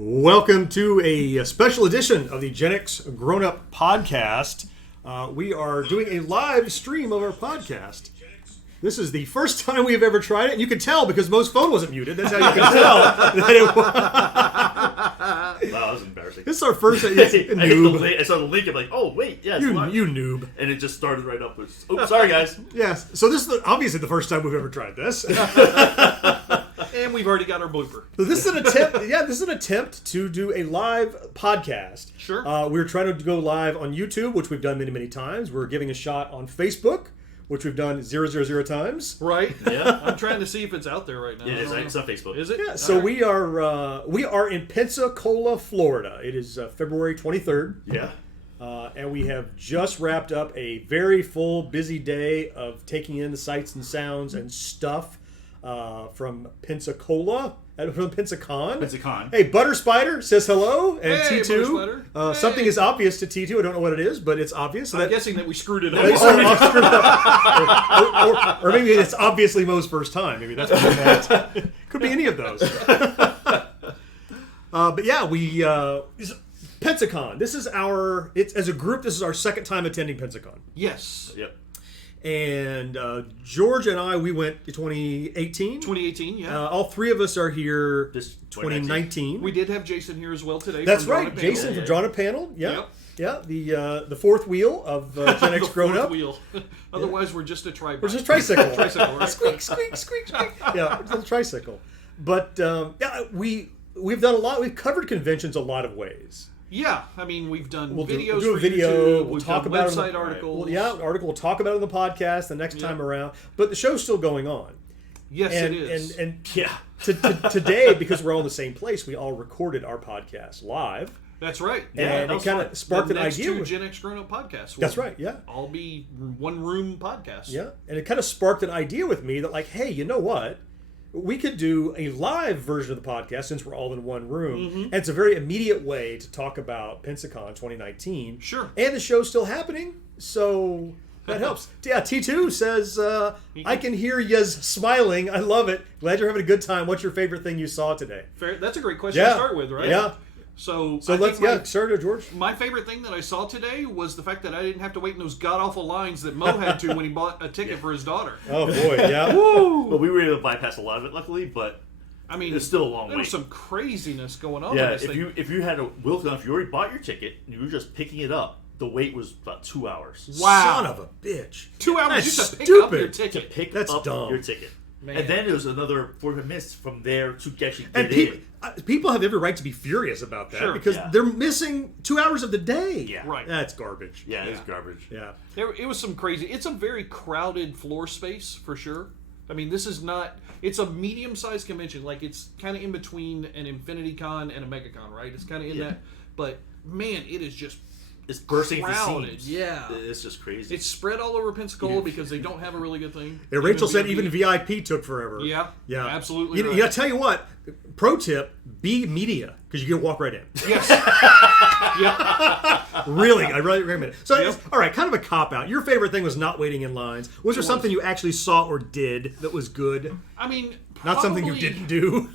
Welcome to a special edition of the GenXGrownUp podcast. We are doing a live stream of our podcast. This is the first time we've ever tried it, and you can tell because Mo's phone wasn't muted. That's how you can tell that it was. Wow, that was embarrassing. This is our first. I saw the link. I'm like, oh wait, yeah, it's live. You noob. And it just started right up with, oops, sorry guys. Yes. So this is obviously the first time we've ever tried this. And we've already got our blooper. So this is an attempt. Yeah, this is an attempt to do a live podcast. Sure. We're trying to go live on YouTube, which we've done many times. We're giving a shot on Facebook, which we've done 000 times. Right. Yeah. I'm trying to see if it's out there right now. It is. It's on Facebook. Is it? Yeah. So right. we are in Pensacola, Florida. It is February 23rd. Yeah. And we have just wrapped up a very full, busy day of taking in the sights and sounds and stuff from Pensacola, from Pensacon. Pensacon. Hey, Butter Spider says hello, and Hey, T2. Butter Spider. Something is obvious to T2. I don't know what it is, but it's obvious. So I'm guessing that we screwed it up. or maybe it's obviously Mo's first time. Maybe that's what it meant. Could be any of those. But yeah, Pensacon. This is as a group, this is our second time attending Pensacon. Yes. Yep. And George and I, we went 2018. 2018, yeah. All three of us are here This 2019. We did have Jason here as well today. That's from right. Drawing a Panel. Jason from Drawing a Panel. Yeah. Yep. Yeah. The fourth wheel of Gen X The Grown fourth Up. wheel. Otherwise, we're just a tribal. Or just tricycle. Tricycle, right? Squeak, squeak, squeak, squeak. Yeah, it's a tricycle. But yeah, we've done a lot. We've covered conventions a lot of ways. Yeah, I mean, we've done We'll videos do a for video. YouTube. We'll We've talk done about website it. articles. Well, yeah, article. We'll talk about it on the podcast the next time around. But the show's still going on. Yes, And it is. and Yeah. today, because we're all in the same place, we all recorded our podcast live. That's right. And it kind of sparked the an next idea. two Gen X Grown Up podcasts. That's right. Yeah. All be one room podcasts. Yeah, and it kind of sparked an idea with me that, like, hey, you know what? We could do a live version of the podcast since we're all in one room. Mm-hmm. And it's a very immediate way to talk about Pensacon 2019. Sure. And the show's still happening, so that helps. Yeah, T2 says, I can hear yous smiling. I love it. Glad you're having a good time. What's your favorite thing you saw today? Fair. That's a great question Yeah. to start with, right? Yeah. So So I let's, think start it, George. my favorite thing that I saw today was the fact that I didn't have to wait in those god-awful lines that Mo had to when he bought a ticket for his daughter. Oh, boy, yeah. Well, we were able to bypass a lot of it, luckily, but I mean, it's still a long there way. was some craziness going on Yeah, with this thing. if you had a Wilcon, if you already bought your ticket and you were just picking it up, the wait was about 2 hours. Wow. Son of a bitch. 2 hours That's just to pick stupid. up your To ticket. pick That's up dumb. your ticket. Man. And then it was another 45 minutes from there to actually And get in. people have every right to be furious about that Sure. because Yeah. they're missing 2 hours of the day. Yeah. Right. That's garbage. Yeah, it's Yeah. garbage. Yeah. It was some crazy. It's a very crowded floor space for sure. I mean, this is not. It's a medium-sized convention. Like it's kind of in between an Infinity Con and a MegaCon, right? It's kind of in Yeah. that. But man, it is just It's bursting at the crowded. seams. Yeah. It's just crazy. It's spread all over Pensacola because they don't have a really good thing. Yeah, Rachel said even VIP took forever. Yeah. Yeah. Absolutely. You know, I tell you what, pro tip, be media, because you can walk right in. Yes. Yeah. Really, I really recommend it. So, Yep. it's, all right, kind of a cop-out. Your favorite thing was not waiting in lines. Was there something you actually saw or did that was good? I mean, Not something you probably- didn't do?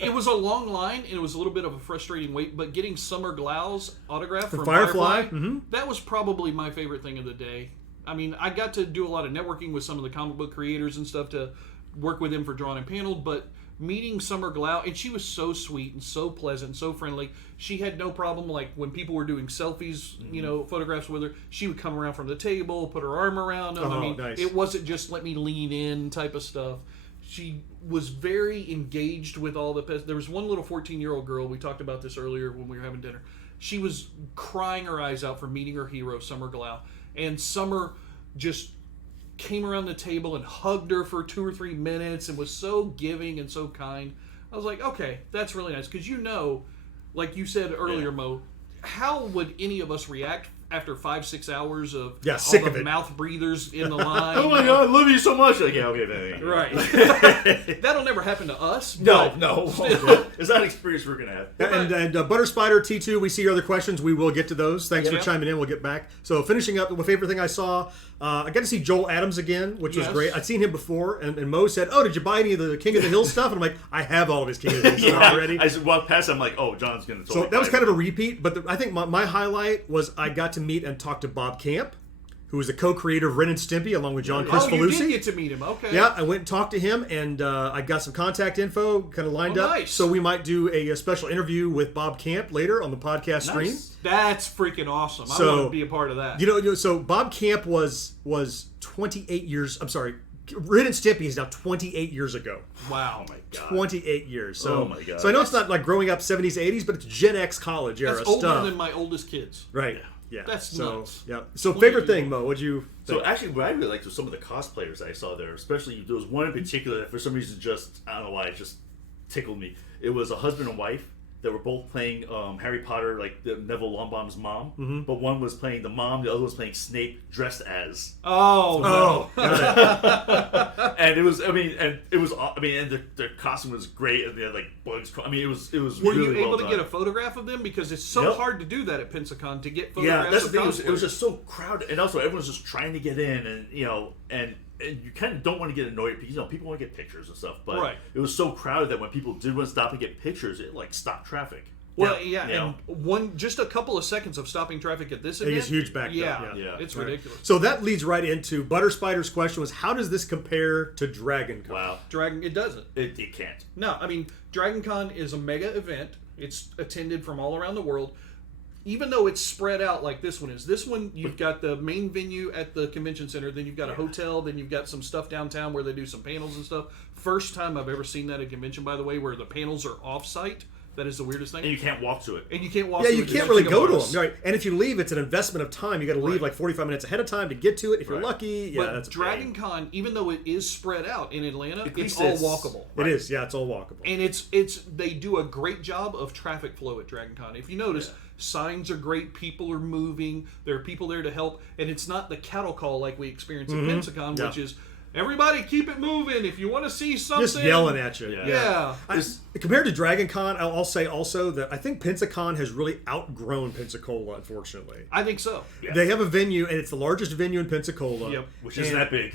It was a long line, and it was a little bit of a frustrating wait, but getting Summer Glau's autograph from Firefly, Firefly, that was probably my favorite thing of the day. I mean, I got to do a lot of networking with some of the comic book creators and stuff to work with them for Drawn and Paneled, but meeting Summer Glau, and she was so sweet and so pleasant, so friendly. She had no problem, like, when people were doing selfies, you know, photographs with her, she would come around from the table, put her arm around them. I mean, nice. it wasn't just let me lean in type of stuff. She was very engaged with all the there was one little 14-year-old girl, we talked about this earlier when we were having dinner. She was crying her eyes out for meeting her hero, Summer Glau. And Summer just came around the table and hugged her for 2 or 3 minutes and was so giving and so kind. I was like, okay, that's really nice. Because you know, like you said earlier, Yeah. Mo, how would any of us react after 5-6 hours of sick all of the it. mouth breathers in the line. Oh my god, I love you so much. Like, yeah, okay, Right. That'll never happen to us. No, but no. It's not an experience we're going to have. And Butter Spider T2, we see your other questions. We will get to those. Thanks for Yeah. chiming in. We'll get back. So finishing up, my favorite thing I saw, I got to see Joel Adams again, which was Yes. great. I'd seen him before, and Mo said, "Oh, did you buy any of the King of the Hill stuff?" And I'm like, "I have all of his King of the Hill stuff already." I just walked past. I'm like, oh, John's going to. So that was kind of a repeat. But I think my highlight was I got to meet and talk to Bob Camp, who was the co-creator of Ren and Stimpy, along with John Oh, you did Crispolucci. get to meet him. Okay. Yeah, I went and talked to him, and I got some contact info kind of lined up. Nice. So we might do a special interview with Bob Camp later on the podcast stream. That's freaking awesome. I So- want to be a part of that. You know, so Bob Camp was 28 years. I'm sorry, Ren and Stimpy is now 28 years ago. Wow. Oh my god. 28 years. So, Oh my God. So I know it's not like growing up 70s, 80s, but it's Gen X college era That's older stuff. than my oldest kids. Right. Yeah. That's so, nuts. Yeah. So favorite thing, Mo? What'd you? So actually, what I really liked was some of the cosplayers I saw there. Especially there was one in particular that for some reason I don't know why, it just tickled me. It was a husband and wife that were both playing Harry Potter, like the Neville Longbottom's mom. Mm-hmm. But one was playing the mom, the other was playing Snape dressed as. Oh, no. And it was, and the costume was great, and they had like bugs. I mean, it was Were really you able well to done. get a photograph of them? Because it's so Yep. hard to do that at Pensacon, to get Yeah, photographs that's the of thing. It was cosplayers. just so crowded, and also everyone's just trying to get in, and and you kind of don't want to get annoyed because people want to get pictures and stuff. But Right. it was so crowded that when people did want to stop and get pictures, it like stopped traffic. Well, you know? and just a couple of seconds of stopping traffic at this It event. gets huge backed up, Yeah, yeah. it's Right. ridiculous. So that leads right into Butter Spider's question: was how does this compare to Dragon Con? Wow, It doesn't. it can't. No, I mean, Dragon Con is a mega event. It's attended from all around the world. Even though it's spread out like this one is. This one, you've got the main venue at the convention center, then you've got a hotel, then you've got some stuff downtown where they do some panels and stuff. First time I've ever seen that at a convention, by the way, where the panels are off-site. That is the weirdest thing. And you can't walk to it. And you can't walk Yeah, to you it. can't There's really no go to bars. them, right? And if you leave, it's an investment of time. You got to leave Right. like 45 minutes ahead of time to get to it. If you're Right. lucky, yeah, But that's a Dragon pain. Con, even though it is spread out in Atlanta, At it's least all it's- walkable. It is, yeah, it's all walkable. And it's they do a great job of traffic flow at Dragon Con. If you notice, signs are great, people are moving, there are people there to help, and it's not the cattle call like we experience at Pensacon, Yeah. which is everybody keep it moving if you want to see something. Just yelling at you. Yeah. Compared to Dragon Con, I'll say also that I think Pensacon has really outgrown Pensacola, unfortunately. I think so. Yeah. They have a venue, and it's the largest venue in Pensacola. Yep. Which isn't that big.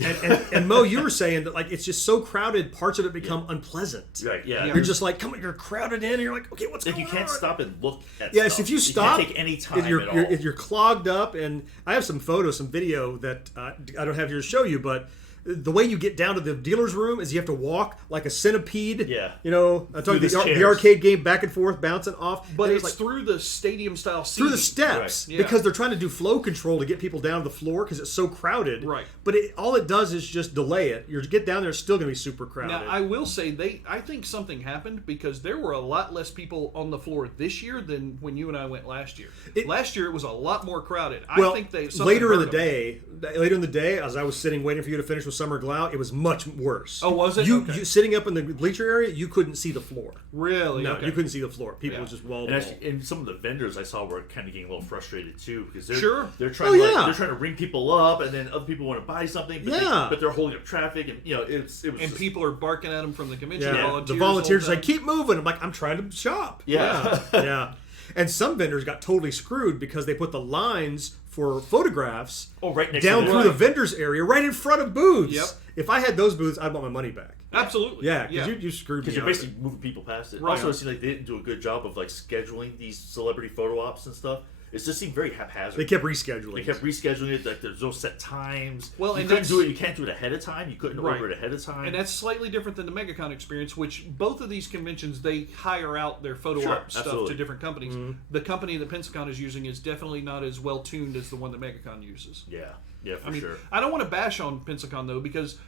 And Mo, you were saying that like it's just so crowded, parts of it become unpleasant. Right, yeah. You're just like, come on, you're crowded in, and you're like, okay, what's Like going you can't on? stop and look at Yes, stuff. if you stop, can't take any time you're, at all. you're clogged up. And I have some photos, some video that I don't have here to show you, but the way you get down to the dealer's room is you have to walk like a centipede. Yeah. You know, I'm talking Through the the chairs. arcade game back and forth, bouncing off. But And it's like through the stadium style seating. through the steps Right. Yeah. because they're trying to do flow control to get people down to the floor because it's so crowded. Right. But all it does is just delay it. You get down there, it's still going to be super crowded. Now, I will say I think something happened because there were a lot less people on the floor this year than when you and I went last year. Last year it was a lot more crowded. Well, I think something later in hurt the them. later in the day, as I was sitting waiting for you to finish with Summer Glau, it was much worse. Oh, was it? You, Okay. you sitting up in the bleacher area, you couldn't see the floor. Really? No, Okay. you couldn't see the floor. People Yeah. were just wall And to actually, wall. and some of the vendors I saw were kind of getting a little frustrated too because they're Sure. they're trying Oh, to yeah. they're trying to ring people up and then other people want to buy something but, Yeah. but they're holding up traffic and it was And just, people are barking at them from the convention. Yeah, Volunteers the volunteers all like, keep moving. I'm like, I'm trying to shop. Yeah. Yeah. And some vendors got totally screwed because they put the lines for photographs right next down to through the the vendors area right in front of booths. Yep. If I had those booths, I'd want my money back. Absolutely. Yeah, because you screwed me because you're out of basically moving people past it. Right. Also, it seemed like they didn't do a good job of like scheduling these celebrity photo ops and stuff. It just seemed very haphazard. They kept rescheduling. They kept rescheduling it. Like there's no set times. Well, you and couldn't that's- do it. You can't do it ahead of time. You couldn't Right. order it ahead of time. And that's slightly different than the MegaCon experience, which both of these conventions, they hire out their photo Sure, op stuff absolutely. to different companies. The company that Pensacon is using is definitely not as well tuned as the one that MegaCon uses. yeah, for I mean, sure. I don't want to bash on Pensacon though, because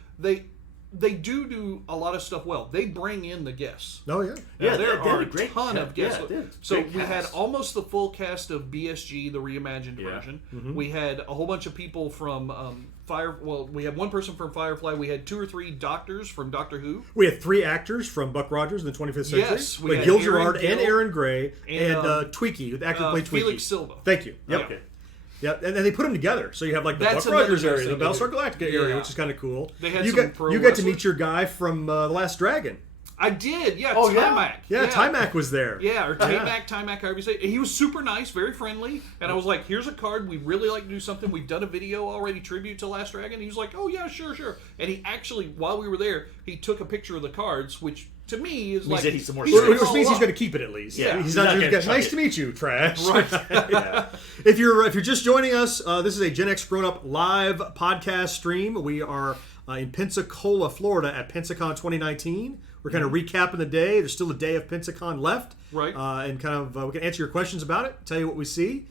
they do a lot of stuff well. They bring in the guests. Oh, yeah. There Yeah, they had are a a great ton of guests. yeah, they had So great we had cast. almost the full cast of BSG, the reimagined Yeah. version. We had a whole bunch of people from we had one person from Firefly. We had 2 or 3 doctors from Doctor Who. We had 3 actors from Buck Rogers in the 25th century. Yes, we we had had Gil Aaron Gerard and Gill Aaron Gray and, and Tweaky, the actor who played Tweaky. Felix Silva. Thank you. Yep. Okay. Yeah, and they put them together, so you have like the That's Buck another Rogers area, nice the thing to Battlestar do. Galactica area, Yeah. which is kind of cool. They had you some got pro you got to wrestlers. meet your guy from The Last Dragon. I did, yeah. Oh, yeah? Timac. Yeah, Timac was there. Yeah, or Timac, however you say it. He was super nice, very friendly, and I was like, here's a card, we'd really like to do something. We've done a video already, tribute to Last Dragon. He was like, oh yeah, sure. And he actually, while we were there, he took a picture of the cards, which to me is like... that he's some more Which serious. means he's going to keep it at least. Yeah. He's He's not not just gonna going, nice chuck to it. meet you, trash. Right. Yeah. If you're just joining us, this is a Gen X Grown Up live podcast stream. We are in Pensacola, Florida at Pensacon 2019. We're kind of recapping the day. There's still a day of Pensacon left. Right. And kind of we can answer your questions about it, tell you what we see.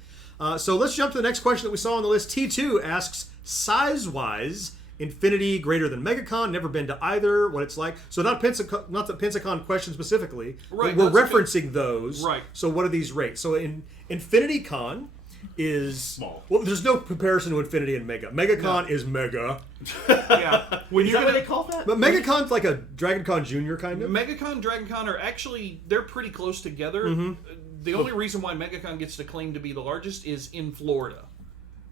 So let's jump to the next question that we saw on the list. T2 asks, size-wise, Infinity greater than MegaCon, never been to either, what it's like. So not the Pensacon question specifically. Right, We're that's referencing those. Right. So what are these rates? So in Infinity Con is Small. Well, there's no comparison to Infinity and Mega. MegaCon is mega, Yeah. When Is you're that what gonna they call that? but MegaCon's like a Dragon Con Junior kind of. MegaCon, DragonCon are actually, they're pretty close together. Mm-hmm. The only reason why MegaCon gets to claim to be the largest is in Florida.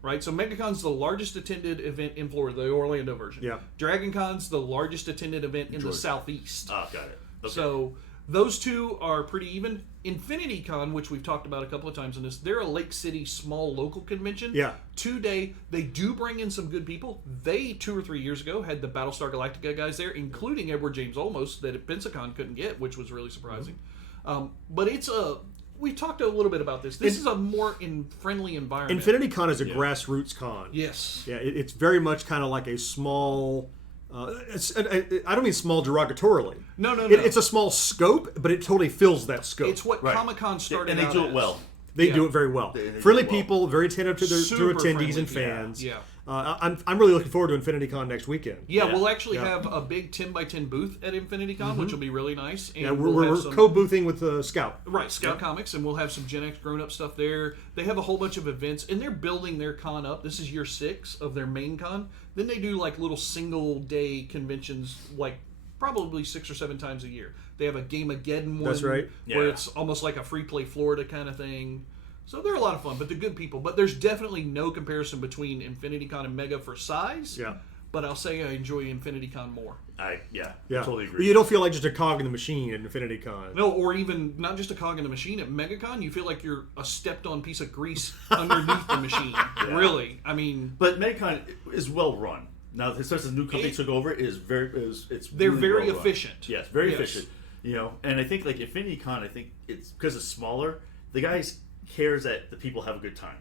Right? So MegaCon's the largest attended event in Florida, the Orlando version. Yeah. DragonCon's the largest attended event in the Southeast. Ah, got it. Okay. So those two are pretty even. InfinityCon, which we've talked about a couple of times in this, they're a Lake City small local convention. Yeah. 2-day. They do bring in some good people. They 2 or 3 years ago had the Battlestar Galactica guys there, including Edward James Olmos that Pensacon couldn't get, which was really surprising. But it's a. We talked a little bit about this. This is a more friendly environment. Infinity Con is a grassroots con. Yes. Yeah, it's very much kind of like a small. I don't mean small derogatorily. No. It's a small scope, but it totally fills that scope. It's what Right. Comic-Con started and they out do it as. well. They Yeah. do it very well. They do Friendly it well. people, very attentive to their Super attendees friendly and people. fans. Yeah. I'm really looking forward to Infinity Con next weekend. Yeah, Yeah. we'll actually Yeah. have a big 10x10 booth at InfinityCon, which will be really nice. And Yeah, we'll we're have some, co-boothing with Scout. right, Scout Comics, and we'll have some Gen X Grown Up stuff there. They have a whole bunch of events, and they're building their con up. This is year 6 of their main con. Then they do like little single day conventions, like probably 6 or 7 times a year. They have a Gameageddon one. That's right. Where Yeah. it's almost like a Free Play Florida kind of thing. So they're a lot of fun, but they're good people. But there's definitely no comparison between InfinityCon and Mega for size. Yeah. But I'll say I enjoy InfinityCon more. I Yeah, totally agree. You don't feel like just a cog in the machine at Infinity Con. No, or even not just a cog in the machine. At MegaCon, you feel like you're a stepped-on piece of grease underneath the machine. Really, I mean, But MegaCon is well run. Now, especially the new company It- took over, it's they're really very well run. efficient. Yes, very Yes. efficient. You know, and I think like InfinityCon, I think it's because it's smaller. The guys cares that the people have a good time.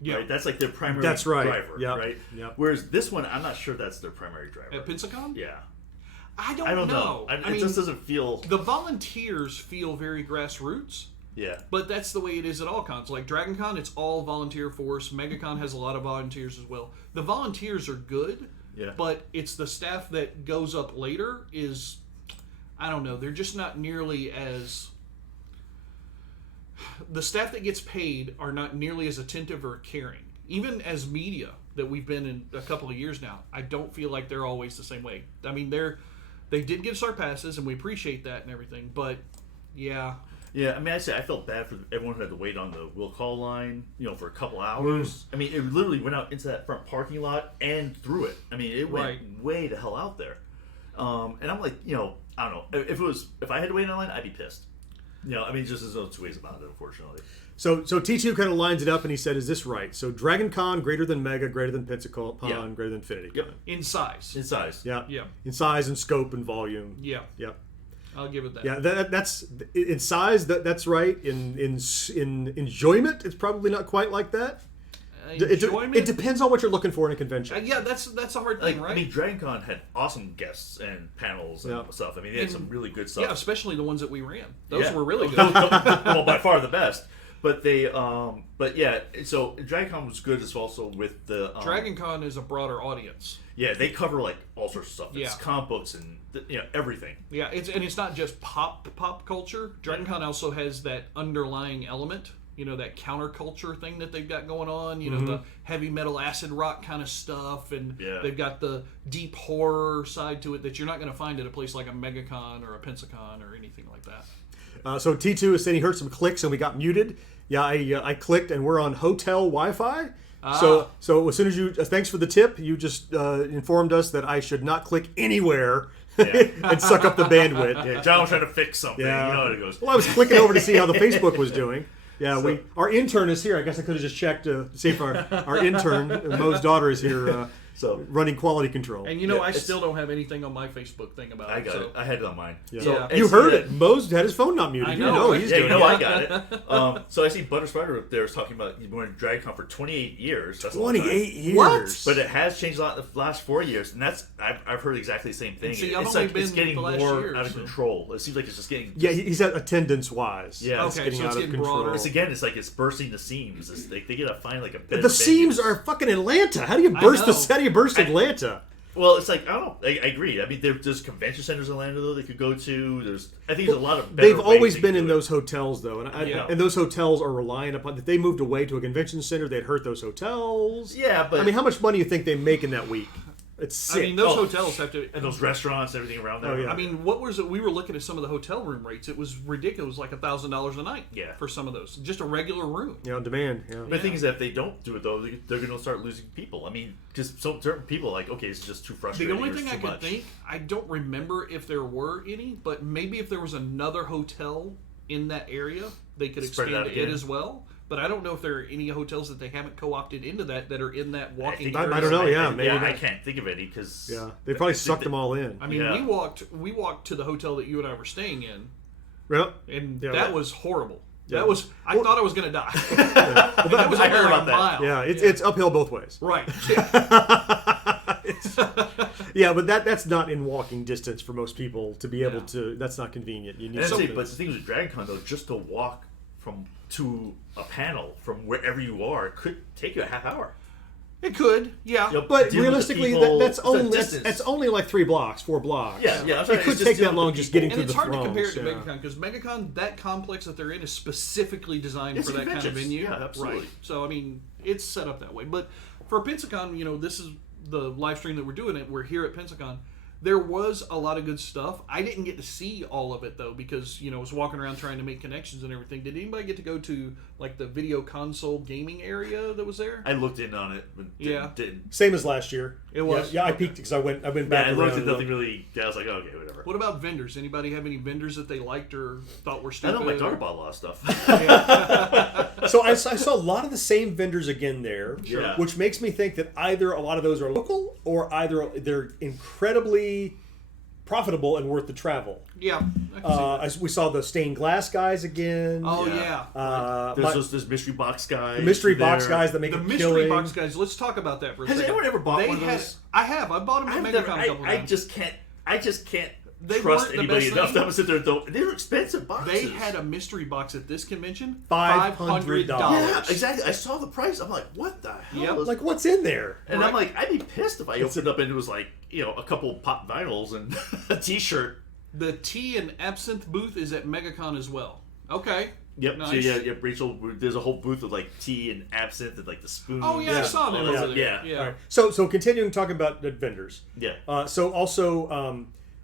Yeah. Right? That's like their primary That's right. driver. Yep. Right. Yep. Whereas this one, I'm not sure that's their primary driver. at Pensacon, Yeah. I I don't know. I It mean, just doesn't feel. the volunteers feel very grassroots. Yeah. But that's the way it is at all cons. Like DragonCon, it's all volunteer force. MegaCon has a lot of volunteers as well. The volunteers are good, Yeah. but it's the staff that goes up later is, I don't know, they're just not nearly as... The staff that gets paid are not nearly as attentive or caring. Even as media that we've been in a couple of years now, I don't feel like they're always the same way. I mean, they did give us our passes, and we appreciate that and everything, but yeah... Yeah, I mean, I felt bad for everyone who had to wait on the will call line, you know, for a couple hours. I mean, it literally went out into that front parking lot and through it. I mean, it went Right. way the hell out there. And I'm like, you know, I don't know. If I had to wait in line, I'd be pissed. You know, I mean, just there's no two ways about it, unfortunately. So T2 kind of lines it up and he said, is this right? So Dragon Con greater than Mega, greater than Pensacon, Yeah. greater than Infinity Yep. Con. In size. In size. Yeah. Yeah. In size and scope and volume. Yeah. Yeah. I'll give it that. Yeah, that's in size. That's right. In enjoyment, it's probably not quite like that. Enjoyment? It depends on what you're looking for in a convention. Yeah, that's a hard Like, thing, right? I mean, Dragon Con had awesome guests and panels and Yeah. stuff. I mean, they had some really good stuff. yeah, especially the ones that we ran. Those Yeah. were really good. Well, by far the best. But they, but yeah. So Dragon Con was good as also with the Dragon Con is a broader audience. Yeah, they cover like all sorts of stuff. It's Yeah. comic books and everything. Yeah, it's not just pop culture. Dragon Con also has that underlying element. You know, that counterculture thing that they've got going on. You know, the heavy metal acid rock kind of stuff, and Yeah. they've got the deep horror side to it that you're not going to find at a place like a MegaCon or a Pensacon or anything like that. So T2 is saying he heard some clicks and we got muted. Yeah, I clicked and we're on hotel Wi-Fi. So as soon as you, thanks for the tip. You just informed us that I should not click anywhere and suck up the bandwidth. Yeah, John was trying to fix something. Yeah. You know how it goes. Well, I was clicking over to see how the Facebook was doing. Yeah, our intern is here. I guess I could have just checked to see if our intern, Mo's daughter, is here. Running quality control. And I still don't have anything on my Facebook thing about it. I got it. I had it on mine. Yeah. Yeah. You heard it. Mo's had his phone not muted. I You know, know right? he's Yeah, doing you know it. I got it. So I see Butter Spider up there is talking about you've been in DragCon for 28 years. That's a long time. 28 years. What? But it has changed a lot in the last 4 years, and I've heard exactly the same thing. See, I've it's only like been it's getting the last more year, out of so. control. It seems like it's just getting He's at attendance-wise. Yeah, it's okay, getting so it's out of getting control. broader. It's again, it's like it's bursting the seams. It's like they gotta find like a better The seams venues. are fucking Atlanta. How do you burst know. How do you burst Atlanta? Well, it's like I don't know. I agree. I mean, there's convention centers in Atlanta though they could go to. I think there's a lot of. They've always been in those hotels though, Yeah. and those hotels are reliant upon. If they moved away to a convention center, they'd hurt those hotels. Yeah, but I mean, how much money do you think they make in that week? It's sick. I mean, those hotels have to. and those restaurants, everything around there. Oh, yeah. I mean, what was it? We were looking at some of the hotel room rates. It was ridiculous, like $1,000 a night. Yeah. For some of those, just a regular room. On demand. Yeah. But the thing is that if they don't do it though, they're going to start losing people. I mean, because certain people are like, okay, it's just too The frustrating. only or it's thing I too could much. think, I don't remember if there were any, but maybe if there was another hotel in that area, they could Spread it expand out it again. as well. But I don't know if there are any hotels that they haven't co-opted into that are in that walking. think- I area. don't know. Yeah, maybe. I not. can't think of any because They probably sucked them all in. I mean, Yeah. we walked to the hotel that you and I were staying in, Well, and Yeah, that right. was horrible. Yeah. That was. I thought I was going to die. That was I over heard like about a that. mile. yeah, it's uphill both ways. Right. Yeah, but that's not in walking distance for most people to be able Yeah. to. That's not convenient. You need And that's something. it, but the thing with DragCon though, just to walk to a panel from wherever you are could take you a half hour. It could. Yeah. Yep. But Dealing with realistically, people, that's it's a only distance. that's only like 4 blocks. Yeah, yeah. It could take that long just getting And through it's the hard to thrones. compare it to yeah. MegaCon because MegaCon, that complex that they're in, is specifically designed It's for that kind of conventions. venue. Yeah, absolutely. Right. So I mean, it's set up that way. But for Pensacon, this is the live stream that we're doing. We're here at Pensacon. There was a lot of good stuff. I didn't get to see all of it though because I was walking around trying to make connections and everything. Did anybody get to go to like the video console gaming area that was there? I looked in on it, but didn't. Same as last year. It was. Yeah, I peeked because I went back I around. looked at and nothing really. I was like, okay, whatever. What about vendors? Anybody have any vendors that they liked or thought were I stupid? know my daughter bought a lot of stuff. So I saw a lot of the same vendors again there, Sure. which makes me think that either a lot of those are local or either they're incredibly profitable and worth the travel. Yeah. I can see that. As we saw the stained glass guys again. Oh Yeah. yeah. There's those mystery box guys. the mystery box there. guys that make The a mystery killing. box guys. Let's talk about that for a Has second. anyone ever bought They one of had- those? I have. I bought them at I've MegaCon never, a couple I times. just can't They trust weren't the anybody best enough thing. to have to sit there and throw. They're expensive boxes. They had a mystery box at this convention. $500. Yeah, exactly. I saw the price. I'm like, what the hell? Yep. is- Like, what's in there? and Right. I'm like, I'd be pissed if I opened up and it was like, a couple pop vinyls and a T-shirt. The tea and absinthe booth is at MegaCon as well. Okay. Yep. Nice. So yeah, Rachel. There's a whole booth of like tea and absinthe and like the spoons. Oh yeah, I saw them all over that there. stuff. Yeah. All right. So continuing talking about the vendors. Yeah. So also,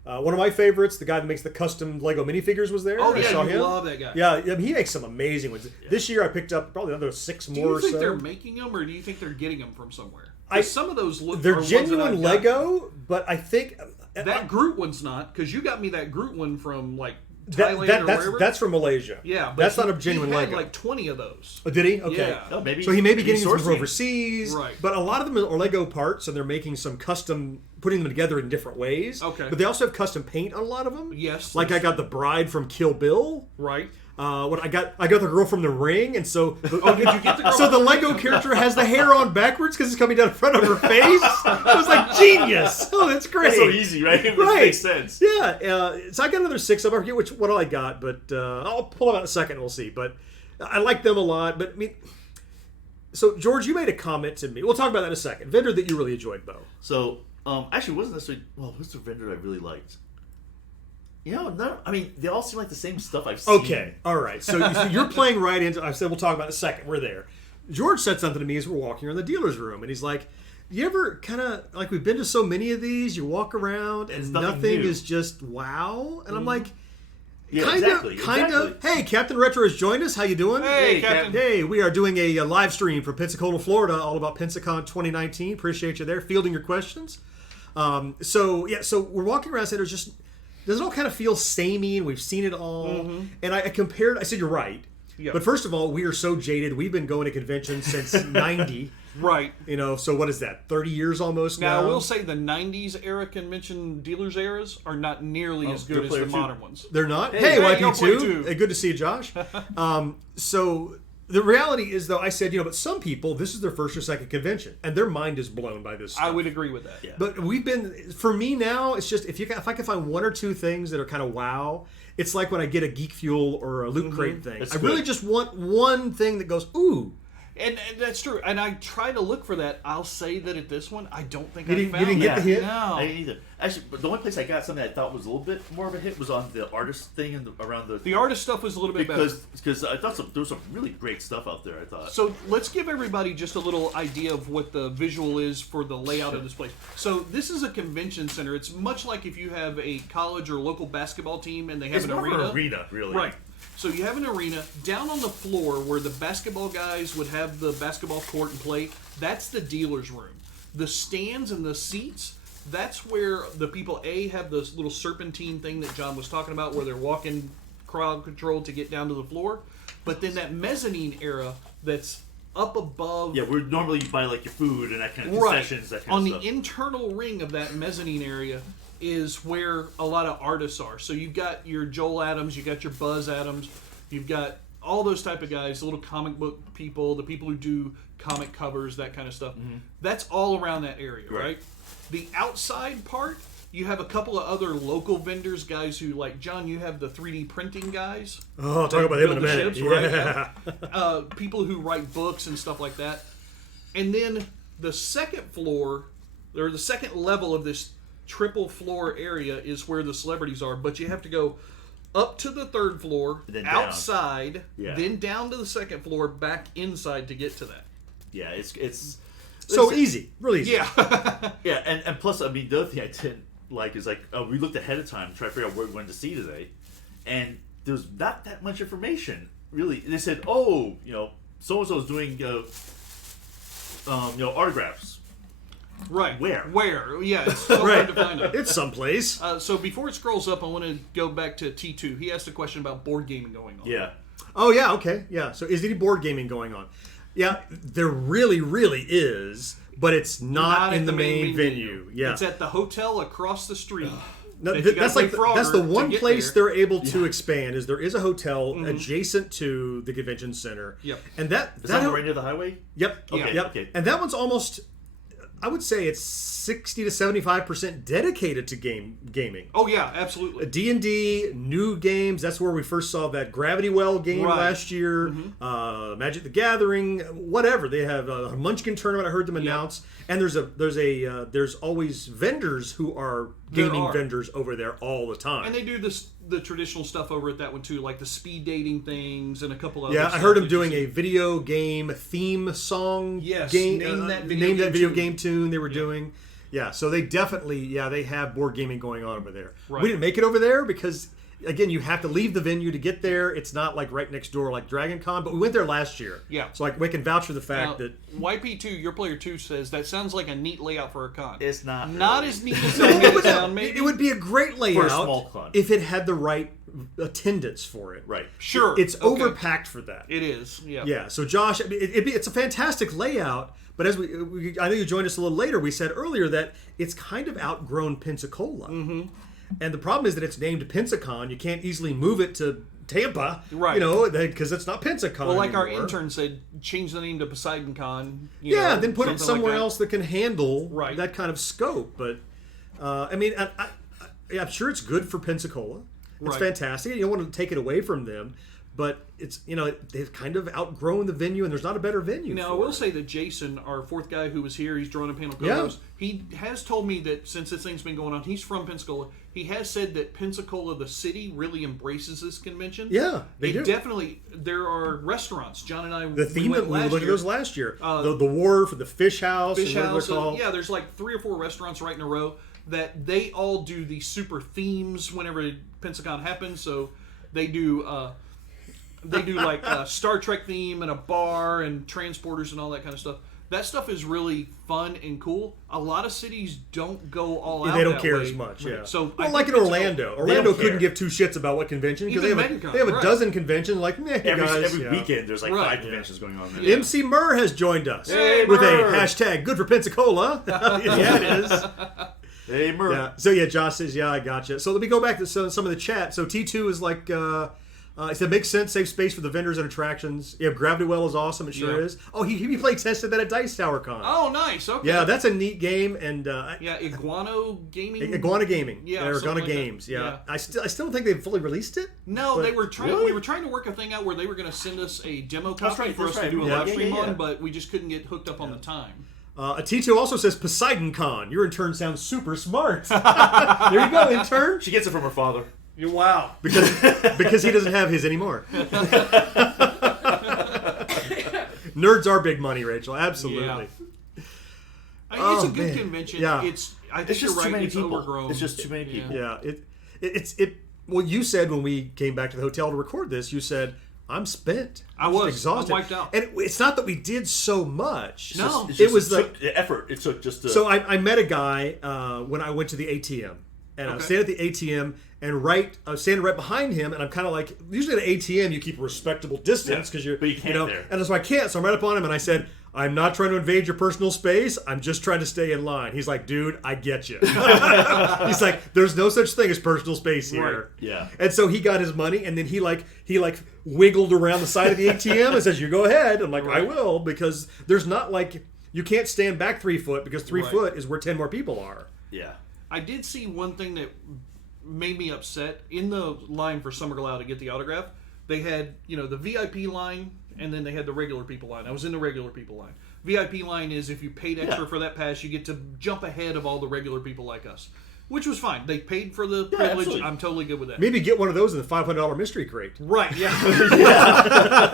one of my favorites, the guy that makes the custom Lego minifigures, was there. Oh I yeah, saw you him. love that guy. Yeah, he makes some amazing ones. This year I picked up probably another 6 Do more you or think so. they're making them, or do you think they're getting them from somewhere? 'Cause some of those look. are They're ones that genuine I've got. Lego, but I think That Groot one's not, because you got me that Groot one from like Thailand or wherever. that's from Malaysia. Yeah, but that's not a he genuine had Lego. like 20 of those. Oh, did he? Okay. Yeah. Oh, maybe. So he may be getting some sourcing. from overseas, Right. but a lot of them are Lego parts, and they're making some custom, putting them together in different ways. Okay. But they also have custom paint on a lot of them. Yes, Like I got the bride from Kill Bill. Right. What I got the girl from The Ring, and so Oh, did you get the girl so from the The Lego character has the hair on backwards because it's coming down in front of her face. I was like, genius! Oh, that's great. That's so easy, right? It Right. makes sense. Yeah, so I got another 6 of them. I forget what all I got, but I'll pull them out in a second. We'll see. But I like them a lot. But I mean, so George, you made a comment to me. We'll talk about that in a second. Vendor that you really enjoyed, Bo. So, actually, it wasn't necessarily. Well, who's the vendor I really liked? No. I mean, they all seem like the same stuff I've seen. Okay, all right. So you're playing right into. I said we'll talk about it in a second. We're there. George said something to me as we're walking around the dealer's room, and he's like, "You ever kind of like we've been to so many of these? You walk around and It's nothing nothing new. is just wow." And I'm like, Yeah, Kind exactly. of. Hey, Captain Retro has joined us. How you doing? Hey, Captain. Hey, we are doing a live stream from Pensacola, Florida, all about Pensacon 2019. Appreciate you there, fielding your questions. So we're walking around saying does it all kind of feel samey, and we've seen it all. Mm-hmm. And I compared. I said you're right. Yep. But first of all, we are so jaded. We've been going to conventions since '90. Right. So what is that? 30 years almost now. Now, I will say the 90s era convention dealers eras are not nearly as good as the modern ones. They're not? Hey, Hey, you'll play YP2. too. Hey, good to see you, Josh. So the reality is, though, I said, but some people, this is their first or second convention, and their mind is blown by this stuff. I would agree with that. Yeah. But for me now, it's just, if I can find one or two things that are kind of wow, it's like when I get a Geek Fuel or a Loot Crate thing. That's I really good. just want one thing that goes, ooh. And that's true. And I try to look for that. I'll say that at this one, I don't think You I didn't- found you didn't get that. the hit? No. I didn't either. Actually, but the only place I got something I thought was a little bit more of a hit was on the artist thing and around The artist stuff was a little bit better. because I thought there was some really great stuff out there. I thought. So let's give everybody just a little idea of what the visual is for the layout of this place. So this is a convention center. It's much like if you have a college or local basketball team and they have it's an more arena. of an arena, really. Right. So you have an arena down on the floor where the basketball guys would have the basketball court and play. That's the dealer's room. The stands and the seats, that's where the people have this little serpentine thing that John was talking about where they're walking crowd control to get down to the floor. But then that mezzanine area that's up above. Yeah, where normally you buy like your food and that kind of Right. concessions, that kind On of the stuff. internal ring of that mezzanine area is where a lot of artists are. So you've got your Joel Adams, you've got your Buzz Adams, you've got all those type of guys, the little comic book people, the people who do comic covers, that kind of stuff. That's all around that area, right? The outside part, you have a couple of other local vendors, guys who, like John, you have the 3D printing guys. Oh, I'll talk about him in a Build the minute. ships, right? Yeah. People who write books and stuff like that. And then the second floor, or the second level of this triple floor area is where the celebrities are, but you have to go up to the third floor, Then down. outside, Yeah. then down to the second floor, back inside to get to that. Yeah, it's So listen, easy. Really easy. Yeah. Yeah, and plus, I mean, the other thing I didn't like is we looked ahead of time to try to figure out what we wanted to see today, and there's not that much information really. They said, so and so is doing autographs. Right. Where? Where? Yeah, it's so Right. hard to find it. It's someplace. So before it scrolls up, I want to go back to T2. He asked a question about board gaming going on. Yeah. Oh, yeah, okay. Yeah, so is any board gaming going on? Yeah, there really, really is, but it's not in at the main venue. Yeah. It's at the hotel across the street. No, that you gotta that's play like Frogger that's the to one get place there. they're able to expand is there is a hotel adjacent to the convention center. Yep. And that Is that right near the highway? Yep. Okay, Yep. okay. And that one's almost, I would say it's 60 to 75% dedicated to gaming. Oh yeah, absolutely. D&D, new games. That's where we first saw that Gravity Well game Right. last year. Magic the Gathering, whatever. They have a Munchkin tournament. I heard them announce. And there's always vendors who are There gaming are. vendors over there all the time. And they do the traditional stuff over at that one too, like the speed dating things and a couple of Yeah, other I heard stuff him that you doing see. a video game theme song. Yes, game, name that video name that game video tune. game tune they were doing. Yeah, so they definitely, they have board gaming going on over there. Right. We didn't make it over there because, again, you have to leave the venue to get there. It's not like right next door like Dragon Con, but we went there last year. Yeah. So we can vouch for the fact Now, that... YP2, your player 2 says that sounds like a neat layout for a con. It's not. Not really. as neat as it made it sound, maybe. It would be a great layout small con. if it had the right attendance for it. Right. Sure. It's okay. overpacked for that. It is. Yeah. Yeah, so Josh, I mean, it's a fantastic layout, but as I know you joined us a little later, we said earlier that it's kind of outgrown Pensacola. Mm-hmm. And the problem is that it's named Pensacon. You can't easily move it to Tampa, Right. Because it's not Pensacon Well, like our anymore. intern said, change the name to Poseidon Con. Then put it something somewhere like that. else that can handle Right. that kind of scope. But, I'm sure it's good for Pensacola. It's Right. fantastic. You don't want to take it away from them. But it's they've kind of outgrown the venue, and there's not a better venue. Now, I for will it. say that Jason, our fourth guy who was here, he's drawn a panel co-host. He has told me that since this thing's been going on, he's from Pensacola. He has said that Pensacola, the city, really embraces this convention. Yeah, they do. Definitely, there are restaurants. John and I, The theme that we looked at those last year, the wharf, the fish house, Fish and whatever House. they're called. Yeah, there's like 3 or 4 restaurants right in a row that they all do these super themes whenever Pensacon happens. So They do like Star Trek theme and a bar and transporters and all that kind of stuff. That stuff is really fun and cool. A lot of cities don't go all out. They don't that care way. as much. Yeah. So well, like in Orlando, couldn't give two shits about what convention because they have a dozen conventions. Like every weekend, there's like 5 conventions going on there. Yeah. MC Murr has joined us with a hashtag good for Pensacola. Yeah, it is. Hey, Murr. Yeah. So yeah, Josh says, yeah, I gotcha. So let me go back to some of the chat. So T2 is like. He said, makes sense, save space for the vendors and attractions. Yeah, Gravity Well is awesome, it sure is. Oh, he play tested that at Dice Tower Con. Oh, nice, okay. Yeah, that's a neat game. And Iguana Gaming? Iguana Gaming. Yeah, Iguana like Games, that. yeah. I still don't think they've fully released it. No, they were trying. Really? We were trying to work a thing out where they were going to send us a demo copy for us to do a live stream on, but we just couldn't get hooked up on the time. T2 also says Poseidon Con. Your intern sounds super smart. There you go, intern. She gets it from her father. Wow. Because he doesn't have his anymore. Nerds are big money, Rachel. Absolutely. Yeah. I mean, it's a good convention. Yeah. I think you're right. It's people. overgrown. It's just too many people. Yeah. It. Well, you said when we came back to the hotel to record this, you said, I'm spent. I was exhausted. I'm wiped out. And it's not that we did so much. No. It was like the effort. It took just to... So I met a guy when I went to the ATM. And I was standing at the ATM, and I was standing right behind him, and I'm kind of like, usually at an ATM you keep a respectable distance because but you can't there. And so I can't. So I'm right up on him, and I said, I'm not trying to invade your personal space. I'm just trying to stay in line. He's like, dude, I get you. He's like, there's no such thing as personal space here. Right. Yeah. And so he got his money, and then he wiggled around the side of the ATM and says, you go ahead. I'm like, I will, because there's not like, you can't stand back 3 foot because 3 foot is where 10 more people are. Yeah. I did see one thing that made me upset. In the line for Summer Glau to get the autograph, they had, the VIP line, and then they had the regular people line. I was in the regular people line. VIP line is if you paid extra for that pass, you get to jump ahead of all the regular people like us, which was fine. They paid for the privilege. Absolutely. I'm totally good with that. Maybe get one of those in the $500 mystery crate. Right, yeah.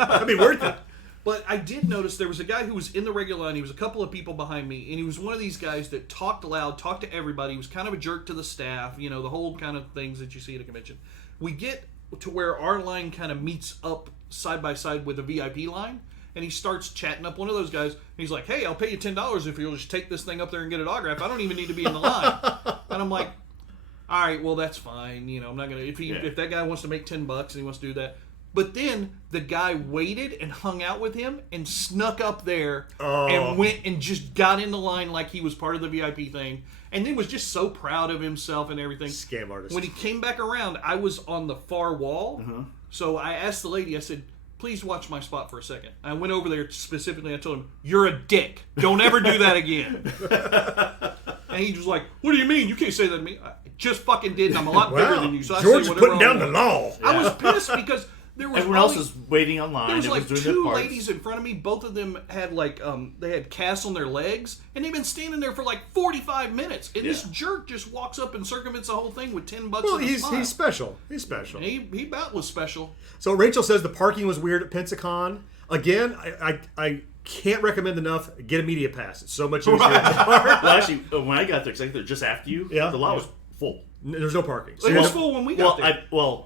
That'd be worth it. But I did notice there was a guy who was in the regular line. He was a couple of people behind me, and he was one of these guys that talked loud, talked to everybody. He was kind of a jerk to the staff, the whole kind of things that you see at a convention. We get to where our line kind of meets up side by side with the VIP line, and he starts chatting up one of those guys. And he's like, hey, I'll pay you $10 if you'll just take this thing up there and get an autograph. I don't even need to be in the line. And I'm like, all right, well, that's fine. I'm not going to... If that guy wants to make $10 and he wants to do that... But then the guy waited and hung out with him and snuck up there and went and just got in the line like he was part of the VIP thing. And then was just so proud of himself and everything. Scam artist. When he came back around, I was on the far wall. So I asked the lady, I said, please watch my spot for a second. I went over there specifically. I told him, you're a dick. Don't ever do that again. And he was like, what do you mean? You can't say that to me. I just fucking did, and I'm a lot bigger than you. So I George's say whatever putting down the law. I was pissed because... Everyone else is waiting online. There was like doing two their ladies in front of me. Both of them had they had casts on their legs, and they've been standing there for like 45 minutes. And this jerk just walks up and circumvents the whole thing with $10. Well, he's special. He's special. He about was special. So Rachel says the parking was weird at Pensacon. Again, I can't recommend enough. Get a media pass. It's so much easier. Well, actually, when I got there, because just after you, the lot was full. There's no parking. So it was full when we got there.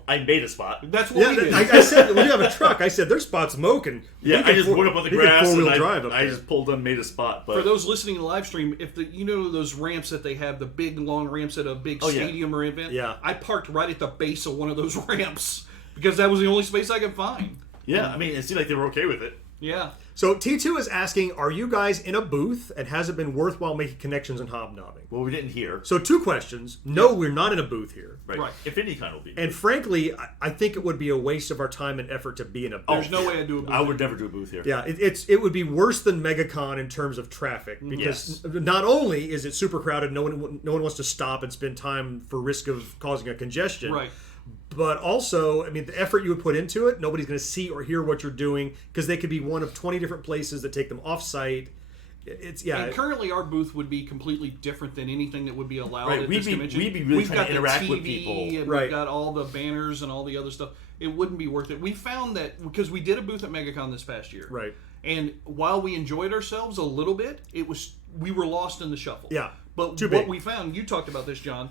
I made a spot. That's what we did. I said, when you have a truck, I said, there's spots smoking. Yeah, I just went up on the grass and I just pulled up and made a spot. But for those listening to the live stream, if those ramps that they have, the big long ramps at a big stadium or event, I parked right at the base of one of those ramps because that was the only space I could find. Yeah, I mean, it seemed like they were okay with it. Yeah. So T2 is asking, are you guys in a booth, and has it been worthwhile making connections and hobnobbing? Well, we didn't hear. So 2 questions. No, we're not in a booth here. Right. If any kind will be. And frankly, I think it would be a waste of our time and effort to be in a booth. There's no way I'd do a booth. I would never do a booth here. Yeah, it would be worse than MegaCon in terms of traffic, because not only is it super crowded, no one wants to stop and spend time for risk of causing a congestion. Right. But also, I mean, the effort you would put into it, nobody's going to see or hear what you're doing, because they could be one of 20 different places that take them off-site. And currently, our booth would be completely different than anything that would be allowed at this convention. We'd be really We've trying got to interact the TV, with people. And we've got all the banners and all the other stuff. It wouldn't be worth it. We found that because we did a booth at MegaCon this past year. Right. And while we enjoyed ourselves a little bit, we were lost in the shuffle. Yeah. But Too what big. we found, you talked about this, John.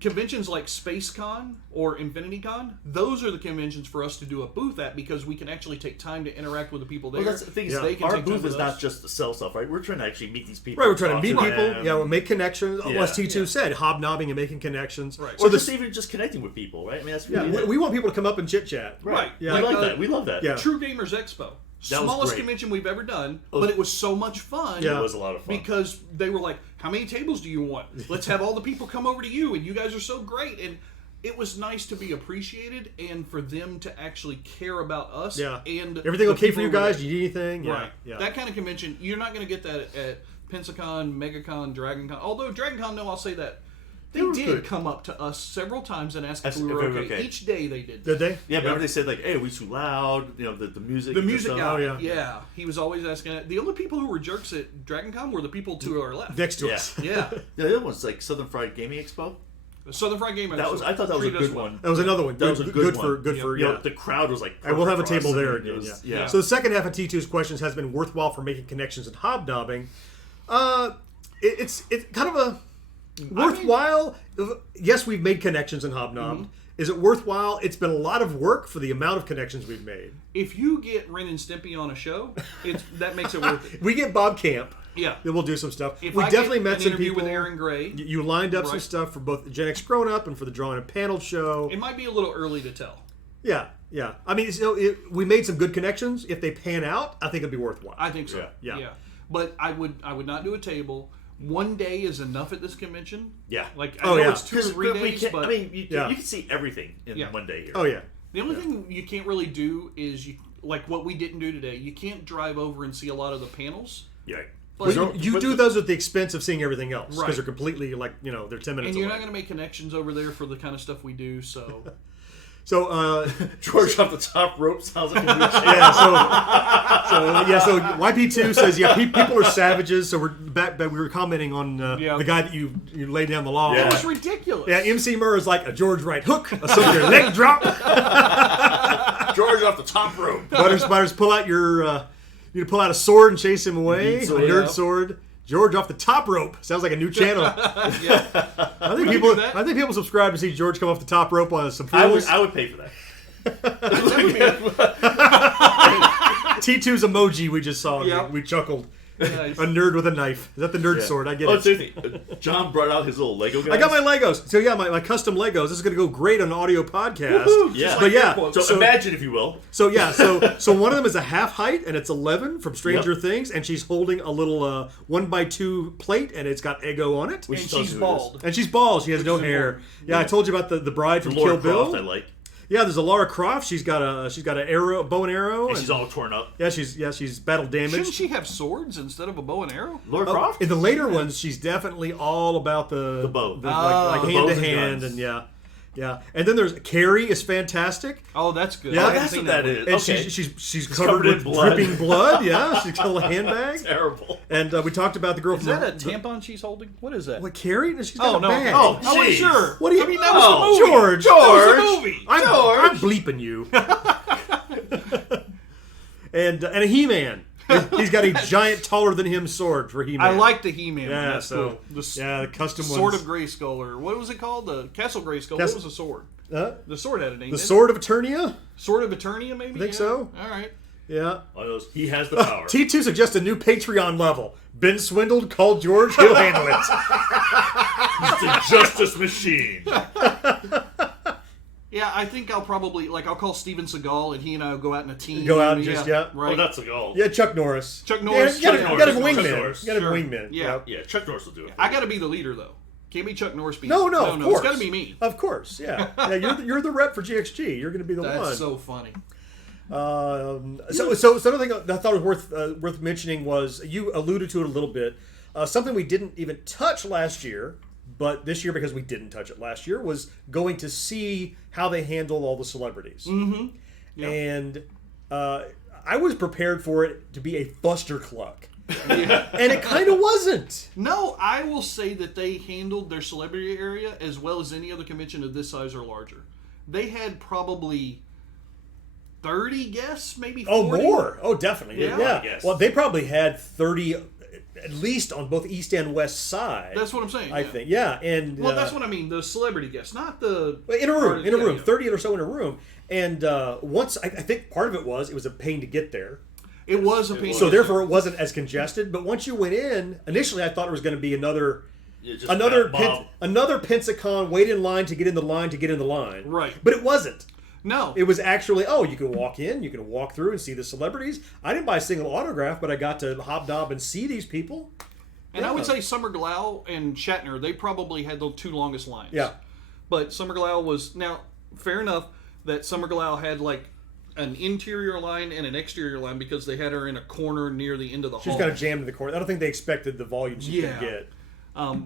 conventions like SpaceCon or InfinityCon, those are the conventions for us to do a booth at because we can actually take time to interact with the people there. Well, that's the thing. They can Our take time booth with is not us. just to sell stuff, right? We're trying to actually meet these people. Right, we're trying to meet talk people. them. Yeah, we'll make connections. Yeah. As T2 said, hobnobbing and making connections. Right. Or So just even just connecting with people, right? I mean, that's really we want people to come up and chit chat. Right. Yeah. We Like, like that. We love that. Yeah. True Gamers Expo. That was Smallest great. convention we've ever done, was- but it was so much fun. Yeah. It was a lot of fun. Because they were like, how many tables do you want? Let's have all the people come over to you, and you guys are so great. And it was nice to be appreciated and for them to actually care about us. Yeah. And Everything the okay people for you over guys? there. Do you need anything? Yeah. Right. Yeah. That kind of convention, you're not going to get that at Pensacon, MegaCon, DragonCon. Although DragonCon, no, I'll say that. They were did good. come up to us several times and ask if Ask we were if we were okay. okay. Each day they did. Did they? Yeah, remember they said like, "Hey, are we too loud?" You know, the music. The and music stuff. guy, Oh, yeah. yeah, he was always asking it. The only people who were jerks at DragonCon were the people to our left. Next to Yeah. us. Yeah, The other one's like Southern Fried Gaming Expo. the Southern Fried Game. That was. I thought that was a treated us good well. one. That was another one. That was a good one. for good for You yeah. know, the crowd was like. And we'll have a perfect for table us. there I mean, again. it was- Yeah. yeah. So the second half of T2's questions has been worthwhile for making connections and hobnobbing. It's kind of a worthwhile. Yes, we've made connections and hobnobbed. Is it worthwhile? It's been a lot of work for the amount of connections we've made. If you get Ren and Stimpy on a show, that makes it worth it. We get Bob Camp. Yeah. Then we'll do some stuff. If We I definitely get met an some interview people. with Aaron Gray, You lined up some Right. stuff for both the Gen X Grown Up and for the Drawing and Panel show. it might be a little early to tell. Yeah, yeah. I mean, we made some good connections. If they pan out, I think it'd be worthwhile. I think so. Yeah. But I would not do a table. One day is enough at this convention. Yeah. Like I Oh, know yeah. it's 2 or 3 we days, can't, but I mean, you Yeah. can see everything in Yeah. one day here. Oh yeah. the only thing you can't really do is like what we didn't do today. You can't drive over and see a lot of the panels. Yeah. But You do those at the expense of seeing everything else because Right. they're completely they're 10 minutes And you're away. not going to make connections over there for the kind of stuff we do. So So George off the top rope sounds like a new shit. yeah, so YP2 says people are savages. So we're back. We were commenting on the guy that you laid down the law. Yeah. it was ridiculous. Yeah, MC Murr is like a George right hook, a Soviet leg drop. George off the top rope. Butters, pull out your you pull out a sword and chase him away. A sword. nerd Yeah. sword. George off the top rope sounds like a new channel. Yeah. I think We people. can do that. I think people subscribe to see George come off the top rope on some I fools. would pay for that. That would be T2's emoji we just saw. Yep. We chuckled. nice. A nerd with a knife. Is that the nerd Yeah. sword? I get Oh, it. seriously. John brought out his little Lego guys. I got my Legos. So yeah, my custom Legos. This is going to go great on an audio podcast. Woohoo, yeah. But yeah, So imagine, if you will. So one of them is a half height, and it's 11 from Stranger Yep. Things, and she's holding a little 1x2 plate, and it's got Eggo on it. We And should tell she's you who it is. bald. And she's bald. She has no is hair. important. Yeah, I told you about the bride from Laura Kill Bill. Croft, I like. Yeah, there's a Lara Croft. She's got an arrow, bow and arrow. And she's all torn up. she's battle Shouldn't damaged. she have swords instead of a bow and arrow? Laura Croft? In the later ones, she's definitely all about the bow. like The hand to bows and hand, guns. and yeah. And then there's Carrie is fantastic. Oh, that's good. Yeah, I haven't that's seen what that one. is. And Okay. she's covered covered in with blood. dripping blood. Yeah, she's got a little handbag. Terrible. And we talked about the girl Is from that a tampon she's holding? What is that? What, Carrie? She's got Oh a no! bag. Oh, I wasn't jeez. sure. What do you? I mean, that was the movie. George. That was George. the movie. I'm bleeping you. and a He-Man. He's got a giant, taller than him sword for He-Man. I like the He-Man. one. Yeah, That's so cool. the custom Sword ones. of Grayskull, or what was it called? The Castle Grayskull. Cas- What was the sword? Huh? The sword had a name. The didn't it? Sword of Eternia. Sword of Eternia, maybe. I think Yeah. so. All right. Yeah. One of those, he has the power. T2 suggests a new Patreon level. Been swindled? Call George. He'll handle it. He's the justice machine. Yeah, I think I'll probably I'll call Steven Seagal and he and I will go out in a team. Go out and just, yeah. Right. Oh, that's a goal. Yeah, Chuck Norris. Chuck Norris. Yeah, you Chuck gotta have a Norris. wingman. Chuck Norris. You gotta have a Sure. wingman. Yeah. Yeah, Chuck Norris will do it. I got to be the leader though. Can't be Chuck Norris. No, of course. It's got to be me. Of course, yeah. Yeah, you're the rep for GXG. You're going to be the That's one. so funny. So another thing I thought was worth mentioning was you alluded to it a little bit. Something we didn't even touch last year, but this year because we didn't touch it last year, was going to see how they handle all the celebrities. Mm-hmm. Yeah. And I was prepared for it to be a buster cluck, Yeah. and it kind of wasn't. No, I will say that they handled their celebrity area as well as any other convention of this size or larger. They had probably 30 guests, maybe 40. Oh, more. Oh, definitely. Yeah. Yeah. I guess. Well, they probably had 30 at least on both east and west side. That's what I'm saying. I think, yeah, and well, that's what I mean. The celebrity guests, not the in a room, yeah. 30 or so in a room, and once I think part of it was a pain to get there. It was a pain. So therefore, it wasn't as congested. But once you went in, initially I thought it was going to be another Pensacon wait in line to get in the line. Right. But it wasn't. No. It was actually, you can walk in, you can walk through and see the celebrities. I didn't buy a single autograph, but I got to hobnob and see these people. And I would say Summer Glau and Shatner, they probably had the 2 longest lines. Yeah. But Summer Glau was, now, fair enough that Summer Glau had like an interior line and an exterior line because they had her in a corner near the end of the hall. She was kind of jammed in the corner. I don't think they expected the volume she could get.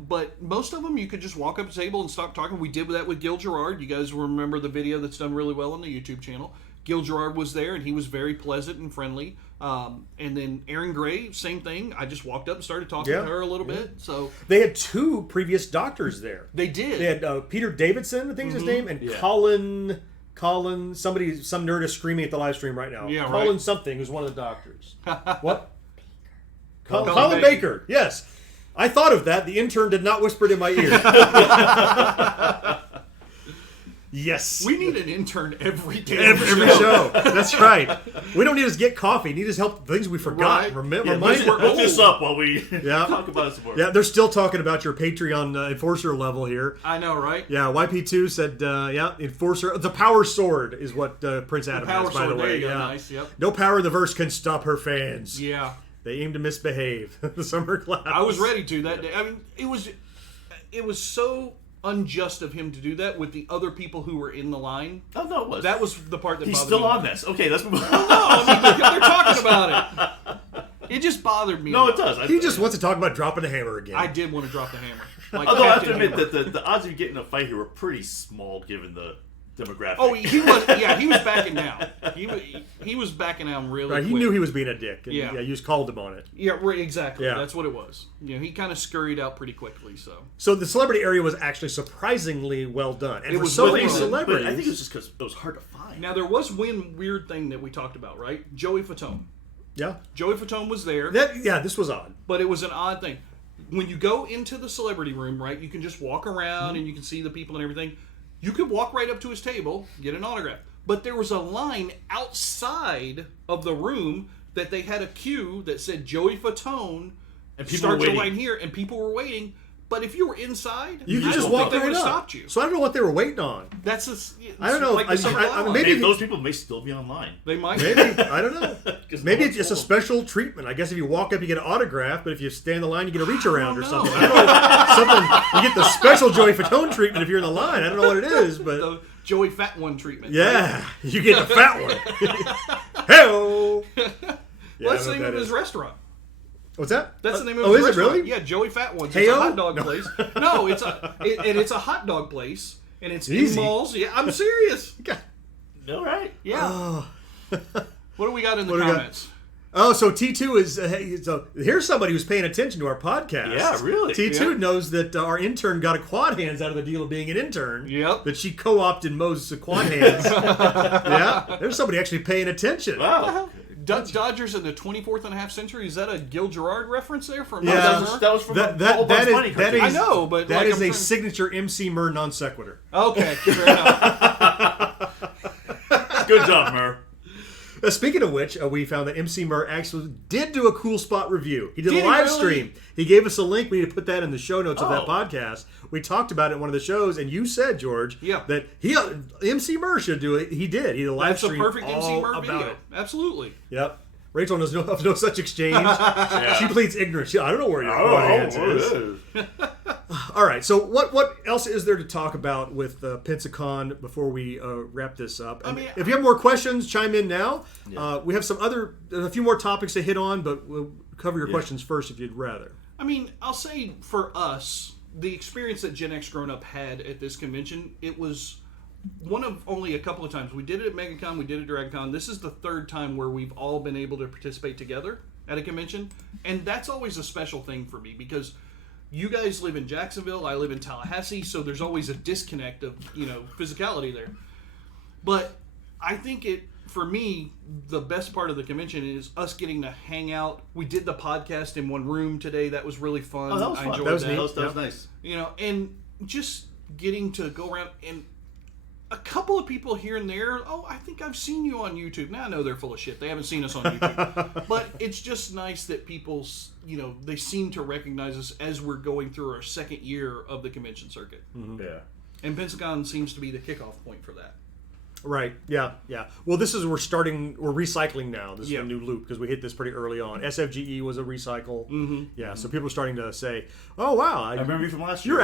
But most of them, you could just walk up to the table and stop talking. We did that with Gil Gerard. You guys remember the video that's done really well on the YouTube channel. Gil Gerard was there, and he was very pleasant and friendly. And then Erin Gray, same thing. I just walked up and started talking to her a little bit. So they had 2 previous doctors there. They did. They had Peter Davidson, I think is his name, and Colin, some nerd is screaming at the live stream right now. Yeah, Colin something, who's one of the doctors. What? Colin Baker. Yes. I thought of that. The intern did not whisper it in my ear. Yes. We need an intern every day. Every show. That's right. We don't need his get coffee. Need his help. Things we forgot. Right. Remember? Look this up while we talk about it some more. Yeah, they're still talking about your Patreon enforcer level here. I know, right? Yeah, YP2 said, enforcer. The power sword is what Prince Adam has, by the way. There you go. Yeah. Nice, yep. No power in the verse can stop her fans. Yeah. They aim to misbehave. The summer class. I was ready to that day. I mean, it was so unjust of him to do that with the other people who were in the line. Oh, no, it was. That was the part that He's bothered still me. on this. Okay, let's move on. No, I mean, they're talking about it. It just bothered me. No, it does. He just wants to talk about dropping the hammer again. I did want to drop the hammer. Like Although I have to Captain admit Hammer. that the odds of you getting a fight here were pretty small given the demographic. Oh, he was. Yeah, he was backing down. He was backing down really. Right, he quick. knew he was being a dick. And Yeah. You just called him on it. Yeah, right, exactly. Yeah. That's what it was. He kind of scurried out pretty quickly. So the celebrity area was actually surprisingly well done. And It for was so well many done, celebrities. But I think it was just because it was hard to find. Now there was one weird thing that we talked about, right? Joey Fatone. Yeah. Joey Fatone was there. This was odd. But it was an odd thing. When you go into the celebrity room, right, you can just walk around and you can see the people and everything. You could walk right up to his table, get an autograph. But there was a line outside of the room that they had a queue that said Joey Fatone And people starts were your waiting. line here, and people were waiting. But if you were inside, You could I just don't walk think they right would have up. stopped you. So I don't know what they were waiting on. That's I don't know. Like the summer line. maybe Those people may still be online. they might. Maybe. I don't know. 'Cause Maybe no it's just a one's told special treatment. I guess if you walk up, you get an autograph, but if you stand in the line, you get a reach around or know. something. I don't know. Something. You get the special Joey Fatone treatment if you're in the line. I don't know what it is, but The Joey Fat One treatment. yeah, you get the fat one. Hey-o. Yeah, Well, that's I the know name what of that his is. restaurant. What's that? That's the name of Oh, his is it restaurant. really? Yeah, Joey Fat Ones. It's Hey-o? a hot dog No. place. No, it's a hot dog place, and it's Easy. in malls. Yeah, I'm serious. God. it. All right. Yeah. Oh. What do we got in the What do we got? comments? Oh, so T2 is so here's somebody who's paying attention to our podcast. Yeah, really. T2 Yeah. knows that our intern got a quad hands out of the deal of being an intern. Yep. That she co-opted Mo's quad hands. Yeah, there's somebody actually paying attention. Wow. Dodgers in the 24th and a half century. Is that a Gil Gerard reference there from? Yeah. That was from That the Old Bugs Bunny is cartoon. I know, but that like, is I'm a trying- signature MC Mur non sequitur. Okay, fair enough. Good job, Mur. Speaking of which, we found that MC Mur actually did do a cool spot review. He did Did a he live really? stream. He gave us a link. We need to put that in the show notes of that Oh. podcast. We talked about it in one of the shows, and you said, George, Yeah. that MC Mur should do it. He did. He did a live That's a stream perfect MC all Mur about video. it. Absolutely. Yep. Rachel knows of no such exchange. She pleads ignorance. I don't know where your audience is. All right. So what else is there to talk about with Pensacon before we wrap this up? I mean, if you have more questions, chime in now. We have a few more topics to hit on, but we'll cover your questions first if you'd rather. I mean, I'll say for us, the experience that GenXGrownUp had at this convention, it was one of only a couple of times. We did it at MegaCon, we did it at DragCon. This is the third time where we've all been able to participate together at a convention, and that's always a special thing for me because you guys live in Jacksonville, I live in Tallahassee, so there's always a disconnect of physicality there. But I think for me, the best part of the convention is us getting to hang out. We did the podcast in one room today. That was really fun. Oh, that was fun. I enjoyed That was that. neat. That was nice. You know, and just getting to go around and a couple of people here and there. Oh, I think I've seen you on YouTube. Now I know they're full of shit. They haven't seen us on YouTube, but it's just nice that people, you know, they seem to recognize us as we're going through our second year of the convention circuit. Mm-hmm. Yeah. And Pensacon seems to be the kickoff point for that. Right. Yeah. Yeah. Well, this is we're recycling now. This is Yeah. a new loop because we hit this pretty early on. SFGE was a recycle. Mm-hmm. Yeah. So people are starting to say, "Oh wow, I remember you from last year.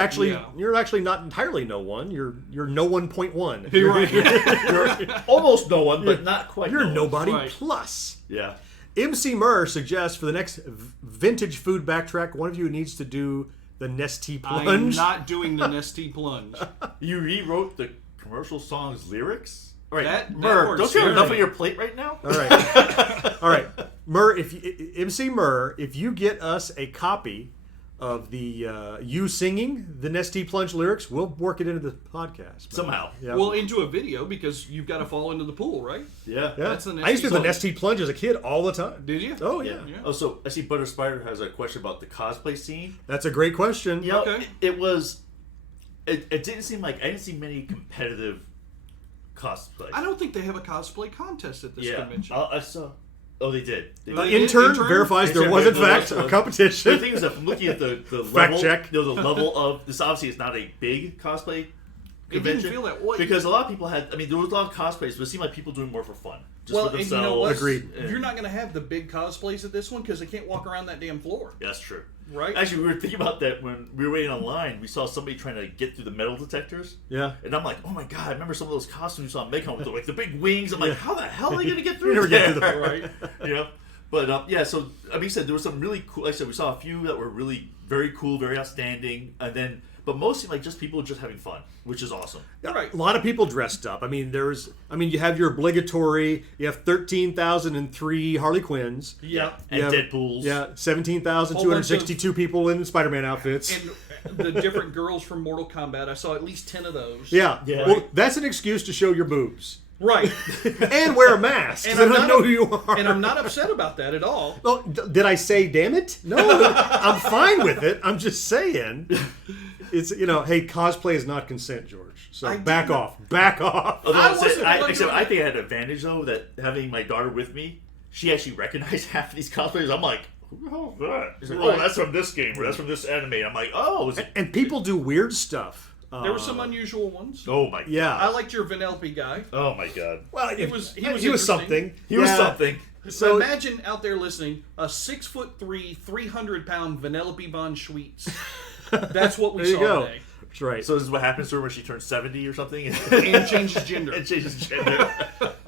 you're actually not entirely no one. You're no 1.1. You're right. You're almost no one, but not quite. You're no one. nobody Right. plus." Yeah. MC Murr suggests for the next vintage food backtrack, one of you needs to do the Nestea I'm plunge. not doing the Nestea plunge. You rewrote the commercial song's lyrics. All right, That Murr, works don't you have very enough well. on your plate right now? All right. All right. Murr, MC Murr, if you get us a copy of the you singing the Nestea plunge lyrics, we'll work it into the podcast. Somehow. Yeah. Well, into a video because you've got to fall into the pool, right? Yeah. yeah. that's the I used to do the Nestea Nestea plunge as a kid all the time. Did you? Oh yeah. Yeah. Oh, so I see Butter Spider has a question about the cosplay scene. That's a great question. You know, Okay. it didn't seem like I didn't see many competitive cosplay. I don't think they have a cosplay contest at this Yeah. convention. I saw. Oh, they did. They The did. intern Intern? verifies there Intern was in verifies fact there a was. competition. The thing is that from looking at the Fact level, check. you know, the level of this obviously is not a big cosplay It convention. didn't feel that way. Because a lot of people had. I mean, there was a lot of cosplays, but it seemed like people doing more for fun, just well, for and themselves. you know what? Agreed. And- You're not going to have the big cosplays at this one because they can't walk around that damn floor, That's true. right? Actually, we were thinking about that when we were waiting online. We saw somebody trying to get through the metal detectors. Yeah. And I'm like, oh my god, I remember some of those costumes we saw in Macon with like the big wings. I'm like, Yeah. how the hell are they going to get You through never there? get through the- right. You know? But yeah, so I mean, said there was some really cool. Like I said, we saw a few that were really very cool, very outstanding, and then, but mostly like just people just having fun, which is awesome. Right. A lot of people dressed up. I mean, you have your obligatory. You have 13,003 Harley Quinns. Yeah. And Yeah. Deadpools. Yeah, 17,262 people in Spider-Man outfits. And the different girls from Mortal Kombat. I saw at least 10 of those. Yeah. Yeah. Well, that's an excuse to show your boobs Right. and wear a mask. And They I'm don't not- know who you are. And I'm not upset about that at all. Oh, did I say damn it? No, I'm fine with it. I'm just saying. It's, hey, cosplay is not consent, George. So I back did not- off. Back off. Although I wasn't except I wondering- think I had an advantage though that having my daughter with me, she actually recognized half of these cosplayers. I'm like, who the hell is that? She's like, oh, Right. that's from this game or that's from this anime. I'm like, oh, is it? And people do weird stuff. There were some unusual ones. Oh my. Yeah. I liked your Vanellope guy. Oh my god. Well, He was he was something. He was Yeah. something. So So imagine out there listening, a 6'3", 300-pound Vanellope von Schweetz. That's what we there you saw go. today. That's right. So this is what happens to her when she turns 70 or something, And changes gender. and changes gender.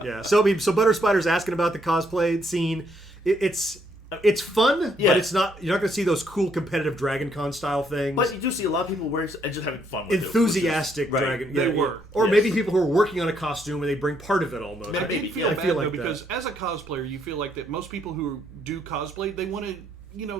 Yeah. So Butter Spider's asking about the cosplay scene. It's fun, Yeah. but it's not. You're not going to see those cool competitive Dragon Con style things. But you do see a lot of people wearing and just having fun with Enthusiastic it. which is- right. Dragon. They yeah, were. Or Yes. maybe people who are working on a costume and they bring part of it almost. I Maybe, did feel yeah. bad I feel though, like that. because as a cosplayer, you feel like that most people who do cosplay, they want to,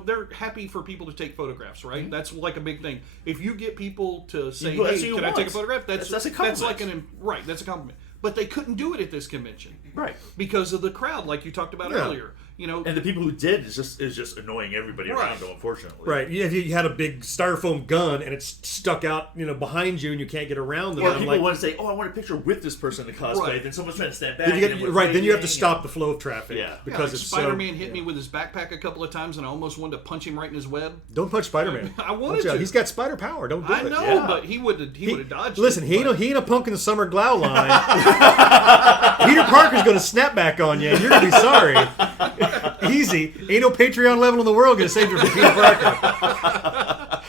they're happy for people to take photographs, right? That's like a big thing. If you get people to say, Well, that's "Hey, what you can I take a want. photograph?" That's That's a like compliment. right. That's a compliment. But they couldn't do it at this convention, Right. Because of the crowd, like you talked about Yeah. earlier. And the people who did is just annoying everybody Right. around them, unfortunately. Right. If you had a big styrofoam gun and it's stuck out, behind you and you can't get around them. Or I'm people like, want to say, "Oh, I want a picture with this person in cosplay." Right. Then someone's trying to stand back. then you and get, everyone's right. Then you have to waiting, stop the flow of traffic. Yeah. Because like it's Spider-Man hit me with his backpack a couple of times, and I almost wanted to punch him right in his web. Don't punch Spider-Man. I wanted Watch out. to. He's got spider power. Don't do I it. know, Yeah. but he would have dodged. Listen, it, he but- ain't a punk in the summer glow line. Peter Parker's going to snap back on you, and you're going to be sorry. Easy. Ain't no Patreon level in the world going to save you from Peter Parker.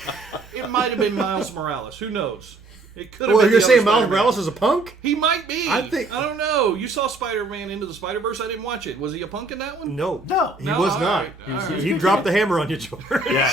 It might have been Miles Morales. Who knows? It could have Well, been you're the saying other Miles Spider-Man. Morales is a punk? He might be. I think- I don't know. You saw Spider-Man Into the Spider-Verse. I didn't watch it. Was he a punk in that one? No. No. He No, was all not. right, He, all right. he dropped the hammer on you, George. Yeah.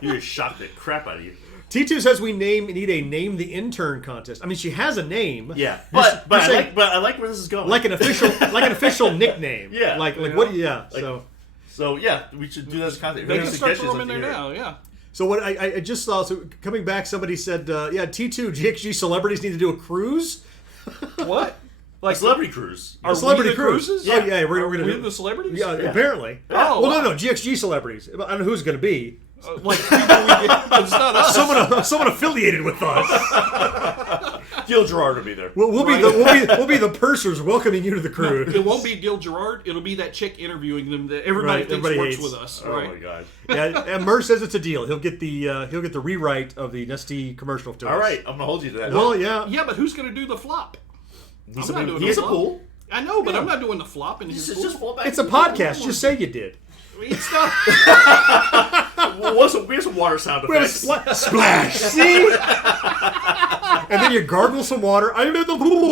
You just shocked the crap out of you. T2 says we need a name the intern contest. I mean, she has a name. Yeah. You're But saying- I like where this is going. like an official nickname. Yeah. Like Yeah. what? Yeah. Like- So yeah, we should do that as content. They Any can start suggestions, throwing them in like there to hear. now. Yeah. So what I just saw. So coming back, somebody said, T2 GXG celebrities need to do a cruise. What? Like celebrity cruise. A celebrity cruise. Cruises? Yeah, yeah, we're going to we do the celebrities. Yeah, apparently. Oh, well, no, GXG celebrities. I don't know who's going to be. Like people it's not us. Someone affiliated with us. Gil Gerard will be there. We'll be the pursers welcoming you to the crew. It won't be Gil Gerard. It'll be that chick interviewing them that everybody thinks works hates. with us. Oh Right? my god. Yeah, and Murr says it's a deal. He'll get the rewrite of the Nestea commercial to us. All right, I'm gonna hold you to that. Well, yeah. Yeah, but who's going to do the flop? He's I'm not doing a the flop. pool. I know, but I'm not doing the flop in his pool. Just fall back. It's a podcast. Just say you did. It's not. We have some water sound We have a effects. splash. See? And then you gargle some water. I'm in the pool.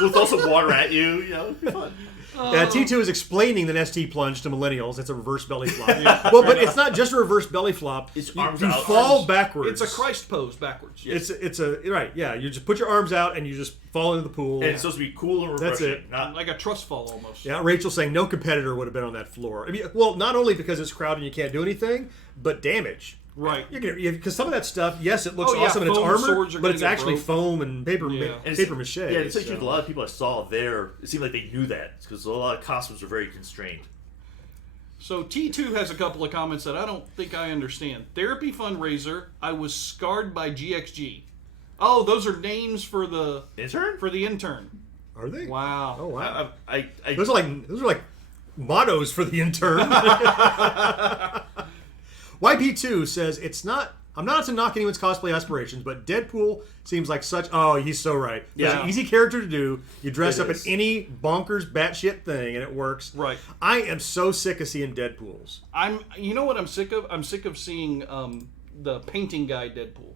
We'll throw some water at you. You know, it'll be fun. T2 is explaining the Nestea plunge to millennials. It's a reverse belly flop. Well, but it's not just a reverse belly flop. It's you arms you out. fall backwards. It's a Christ pose backwards. It's a right. Yeah, you just put your arms out and you just fall into the pool. And it's supposed to be cool and refreshing. That's it. Not Like a trust fall almost. Yeah, Rachel's saying no competitor would have been on that floor. I mean, well, not only because it's crowded and you can't do anything, but damage. Right. Because some of that stuff, yes, it looks Oh, yeah, awesome and it's foam armor, swords are but gonna it's get actually broke. foam and paper Yeah. And paper mache. Yeah, it's like so. a lot of people I saw there. It seemed like they knew that because a lot of costumes are very constrained. So T2 has a couple of comments that I don't think I understand. Therapy fundraiser. I was scarred by GXG. Oh, those are names for the Intern? intern. Are they? Wow. Oh wow. I Those are like mottos for the intern. YP2 says I'm not to knock anyone's cosplay aspirations, but Deadpool seems like such. Oh, he's so right. It's Yeah. an easy character to do. You dress It up in is. any bonkers batshit thing, and it works. Right. I am so sick of seeing Deadpools. You know what I'm sick of? I'm sick of seeing the painting guy Deadpool.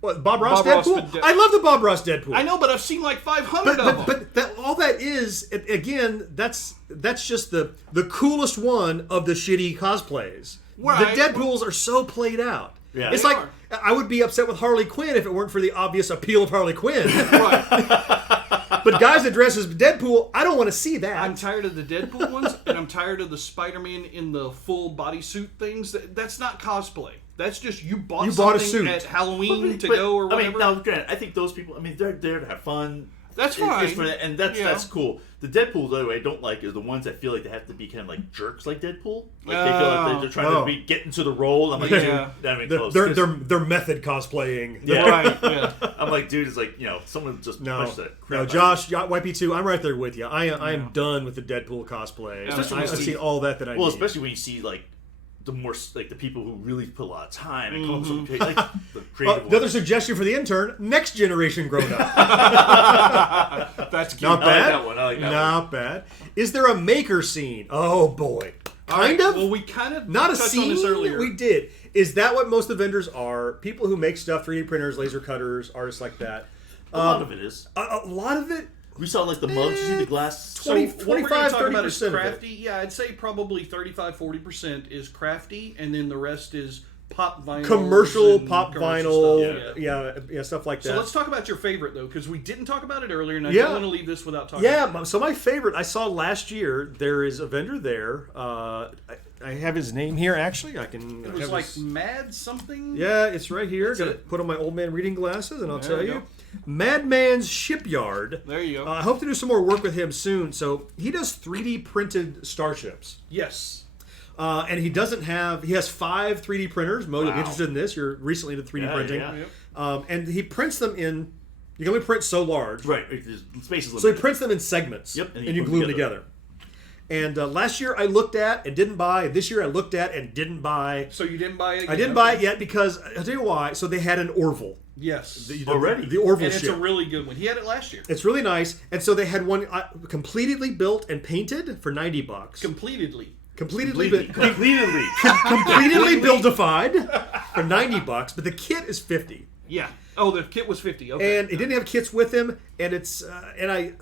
What, Bob Ross Bob Ross Deadpool? Deadpool. I love the Bob Ross Deadpool. I know, but I've seen like 500 of them. But all that is again, that's just the coolest one of the shitty cosplays. Right. The Deadpools are so played out. Yeah. It's They like are. I would be upset with Harley Quinn if it weren't for the obvious appeal of Harley Quinn. Right. But guys that dress as Deadpool, I don't want to see that. I'm tired of the Deadpool ones, and I'm tired of the Spider-Man in the full bodysuit things. That's not cosplay. That's just you bought a something suit. at Halloween to But, go or whatever. I mean, now, granted, I think those people. I mean, they're there to have fun. That's It's fine. for that, and that's Yeah. that's cool. The Deadpool, though, I don't like is the ones that feel like they have to be kind of like jerks, like Deadpool. Like they feel like they're trying to get into the role. I'm like, Yeah. dude, not even close. They're method cosplaying. Yeah. Right, yeah. I'm like, dude, it's like someone just No, push that crap. no, Josh, YP2, I'm right there with you. I am done with the Deadpool cosplay. Especially I've when you seen see- all that I Well, need. especially when you see like the more like the people who really put a lot of time and come up with something like the creative Another ones. suggestion for the intern: next generation grown up. That's cute. Not I like bad. that one. I like that Not bad. Is there a maker scene? Oh boy, kind of. Well, we kind of Not a touched scene. on this earlier. We did. Is that what most of the vendors are? People who make stuff, 3D printers, laser cutters, artists like that. A lot of it is. A lot of it. We saw like the mugs. You see the glass. 20, what we're 25, gonna talk about is 30% of it. crafty. Yeah, I'd say probably 35-40% is crafty, and then the rest is pop vinyl, Commercial pop vinyl, Stuff. yeah, stuff like that. So let's talk about your favorite though, because we didn't talk about it earlier, and I Yeah. don't want to leave this without talking. Yeah, so my favorite I saw last year. There is a vendor there. I have his name here. Actually, I can. It I was have like his- Mad something. yeah, it's right here. That's Got to it. put on my old man reading glasses, and I'll There tell you you, go. Madman's Shipyard. There you go. I hope to do some more work with him soon. So he does 3D printed starships. Yes. And he has 5 3D printers. Mo, if you're interested in this, you're recently into 3D Yeah, printing. yeah. And he prints them in, you can only print so large. Right. Space is limited. So he prints them in segments. Yep, And you glue them together. And last year I looked at and didn't buy. This year I looked at and didn't buy. So you didn't buy it? I didn't buy it yet because, I'll tell you why. So they had an Orville. Yes. Already? The Orville And it's ship. a really good one. He had it last year. It's really nice. And so they had one completely built and painted for $90. Completedly. Completely buildified for $90, but the kit is $50. Yeah. Oh, the kit was 50. Okay. And it didn't have kits with him, and it's and I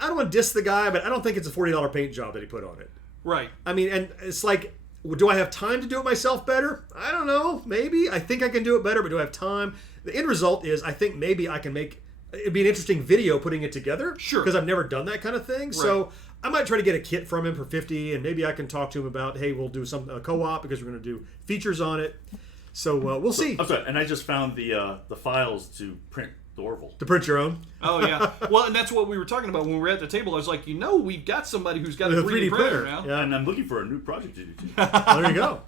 don't want to diss the guy, but I don't think it's a $40 paint job that he put on it. Right. I mean, and it's like, do I have time to do it myself better? I don't know. Maybe. I think I can do it better, but do I have time? The end result is I think maybe I can make it'd be an interesting video putting it together. Sure. Because I've never done that kind of thing. So I might try to get a kit from him for $50, and maybe I can talk to him about, hey, we'll do some co-op because we're going to do features on it. So we'll see. I'm sorry, and I just found the files to print the Orville. To print your own. Oh yeah. Well, and that's what we were talking about when we were at the table. I was like, we've got somebody who's got a 3D printer now. Yeah. And I'm looking for a new project to do too. There you go.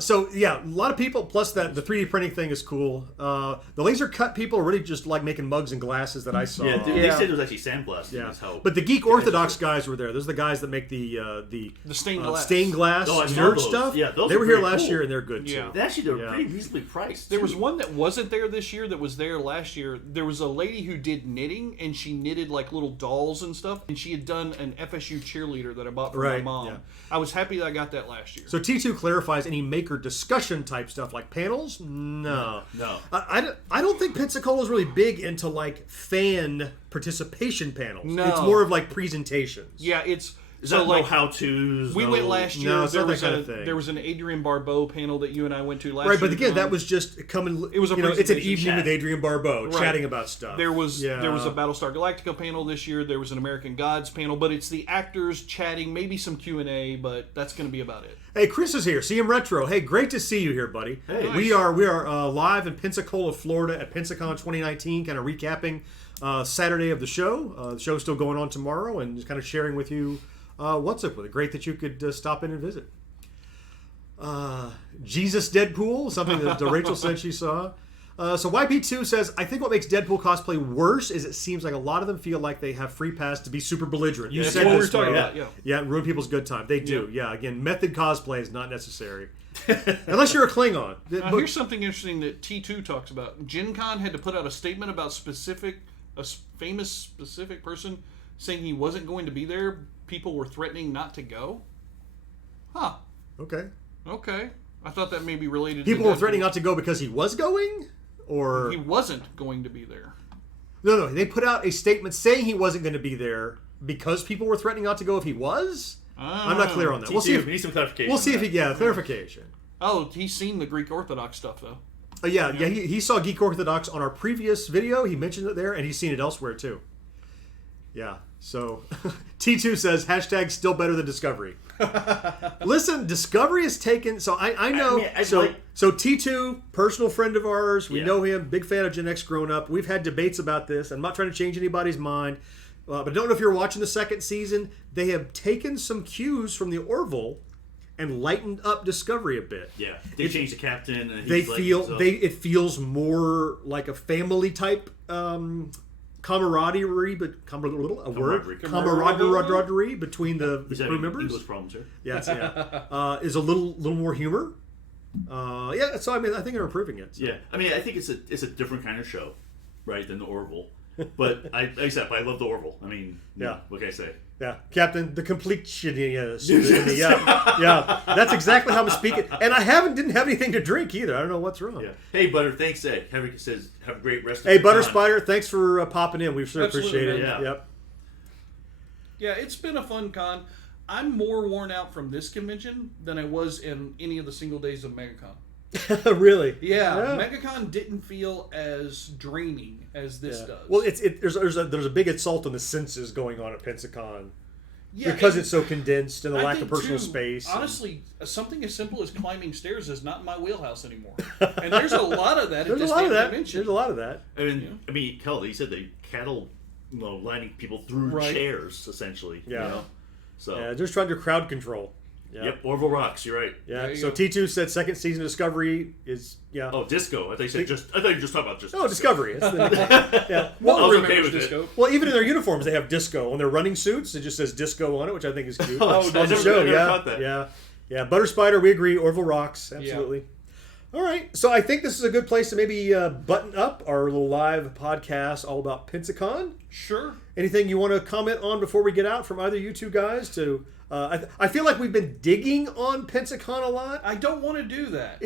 So yeah, a lot of people. Plus that the 3D printing thing is cool. The laser cut people are really just like making mugs and glasses that I saw. Yeah, they said it was actually sandblasting. Yeah. Is how But the Geek Orthodox guys were there. Those are the guys that make the stained glass Oh, I saw nerd those. stuff. Yeah, those they are were here pretty last cool. year and they're good Yeah. too. They actually, they're pretty reasonably priced. There was too. one that wasn't there this year that was there last year. There was a lady who did knitting, and she knitted like little dolls and stuff, and she had done an FSU cheerleader that I bought for my Right, mom. yeah. I was happy that I got that last year. So T2 clarifies any maker discussion type stuff like panels. No. I don't think Pensacola is really big into like fan participation panels. No. It's more of like presentations. Yeah, it's Is so that like no how-tos? we went last year. No, it's there not that was kind of thing. there was an Adrian Barbeau panel that you and I went to last year. Right, but again, that was just coming. It was a it's an presentation evening chat. with Adrian Barbeau Right. chatting about stuff. There was Yeah. a Battlestar Galactica panel this year. There was an American Gods panel, but it's the actors chatting, maybe some Q&A, but that's going to be about it. Hey, Chris is here. CM Retro. Hey, great to see you here, buddy. Hey. Nice. We are live in Pensacola, Florida at Pensacon 2019, kind of recapping Saturday of the show. The show's still going on tomorrow, and just kind of sharing with you what's up with it. Great that you could stop in and visit. Jesus Deadpool, something that Rachel said she saw. So YP2 says, I think what makes Deadpool cosplay worse is it seems like a lot of them feel like they have free pass to be super belligerent. You That's said what we this, were talking Mo. about, yeah. Yeah, ruin people's good time. They do. Yeah, again, method cosplay is not necessary. Unless you're a Klingon. Now, here's something interesting that T2 talks about. Gen Con had to put out a statement about a famous specific person saying he wasn't going to be there. People were threatening not to go. Huh. Okay. Okay. I thought that may be related People to were Deadpool. threatening not to go because he was going? Or... He wasn't going to be there. No, they put out a statement saying he wasn't going to be there because people were threatening not to go if he was? I'm not clear on that. T2, We'll see if we need some clarification. We'll see if on he clarification. Oh, he's seen the Greek Orthodox stuff, though. Yeah. He saw Geek Orthodox on our previous video. He mentioned it there, and he's seen it elsewhere too. Yeah. So T2 says hashtag still better than Discovery. Listen, Discovery is taken. So I know. So T2, personal friend of ours. We know him. Big fan of GenXGrownUp. We've had debates about this. I'm not trying to change anybody's mind. But I don't know if you're watching the second season. They have taken some cues from the Orville and lightened up Discovery a bit. Yeah, they changed the captain. And It feels more like a family type camaraderie, but camaraderie between the crew members. English problems here. Yeah, is a little more humor. So I mean, I think they're improving it. So. Yeah, I mean, I think it's a different kind of show, right, than the Orville. But I love the Orville. I mean, what can I say? Yeah, Captain, the completionist. Yeah, that's exactly how I'm speaking. And I didn't have anything to drink either. I don't know what's wrong. Yeah. Hey, Butter, thanks. Henrik says, have a great rest of the Hey, Butter Spider, thanks for popping in. We sure appreciate it. Man. Yeah. Yep. Yeah, it's been a fun con. I'm more worn out from this convention than I was in any of the single days of MegaCon. Really? Yeah, MegaCon didn't feel as draining as this does. Well, there's a big assault on the senses going on at Pensacon. Yeah, because it's so condensed and the lack of personal space. Honestly, something as simple as climbing stairs is not in my wheelhouse anymore. And there's a lot of that at this convention. There's a lot of that. I mean, hell, he said they cattle, lining people through chairs, essentially. Yeah. You know? So just trying to crowd control. Yeah. Yep, Orville rocks. You're right. Yeah. So T2 said second season Discovery is Oh, Disco. I thought you were just talking about just. Oh, Discovery. Yeah. Well, I was okay with Disco. Well, even in their uniforms, they have Disco on their running suits. It just says Disco on it, which I think is cute. On the show, yeah. Butter Spider, we agree. Orville rocks. Absolutely. Yeah. All right. So I think this is a good place to maybe button up our little live podcast all about Pensacon. Sure. Anything you want to comment on before we get out from either you two guys to? I feel like we've been digging on Pensacon a lot. I don't want to do that.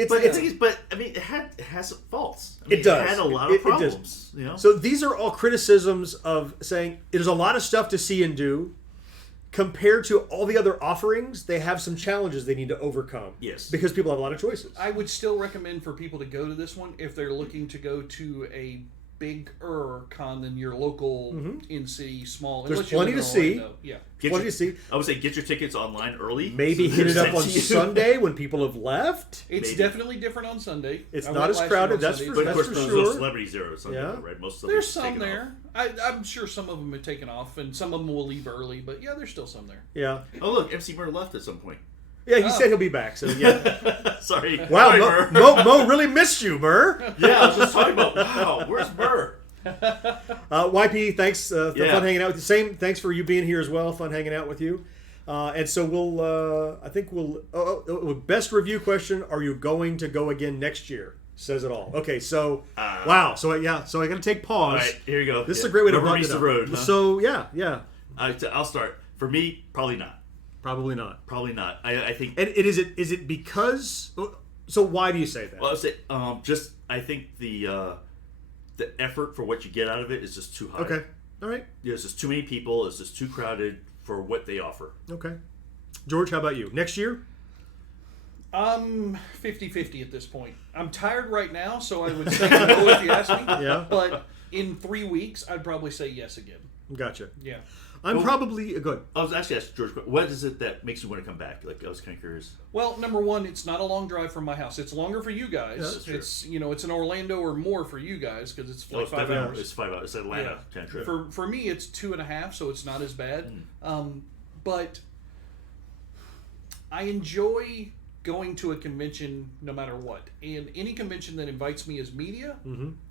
But I mean, it has some faults. I mean, it does. It had a lot of problems. You know? So these are all criticisms of saying there's a lot of stuff to see and do. Compared to all the other offerings, they have some challenges they need to overcome. Yes. Because people have a lot of choices. I would still recommend for people to go to this one if they're looking to go to a bigger con than your local in-city small. There's unless you live plenty in to see. Orlando. Yeah. Plenty to see. I would say get your tickets online early. Maybe so hit it they're up on sent to you. Sunday when people have left. It's Maybe. definitely different on Sunday. It's I not went as last crowded, year on that's Sunday. for- But of course, for there's sure. no celebrities there on Sunday, Yeah. right? Most of them There's are some taken there. I'm sure some of them have taken off, and some of them will leave early. But yeah, there's still some there. Yeah. Off. Oh, look, MC Murr left at some point. Yeah, he said he'll be back. So yeah. Sorry. Wow, Sorry, Murr. Mo really missed you, Murr. Yeah, I was just talking about, wow, where's Murr? YP, thanks for Yeah. fun hanging out with you. Same, thanks for you being here as well. Fun hanging out with you. And so best review question: are you going to go again next year? Says it all. Okay, so wow, so I got to take pause. All right, here you go. This is a great way to Rubber bump meets it the up. road. Huh? So yeah, I'll start. For me, probably not. probably not. Probably not. I think. And is it because? So why do you say that? Well, I'll say I think the effort for what you get out of it is just too high. Okay, all right, Yeah, it's just too many people. It's just too crowded for what they offer. okay. George, how about you? Next year? 50-50 at this point. I'm tired right now, so I would say no if you ask me. Yeah. But in 3 weeks, I'd probably say yes again. Gotcha. Yeah. I'm probably good. I was actually asking George, what is it that makes you want to come back? Like, I was kind of curious. Well, number one, it's not a long drive from my house. It's longer for you guys. Yeah, that's true. It's it's in Orlando or more for you guys because it's like It's 5 definitely- hours. It's 5 hours. It's Atlanta Yeah. kind of trip. For me, it's 2.5, so it's not as bad. But I enjoy going to a convention no matter what. And any convention that invites me as media,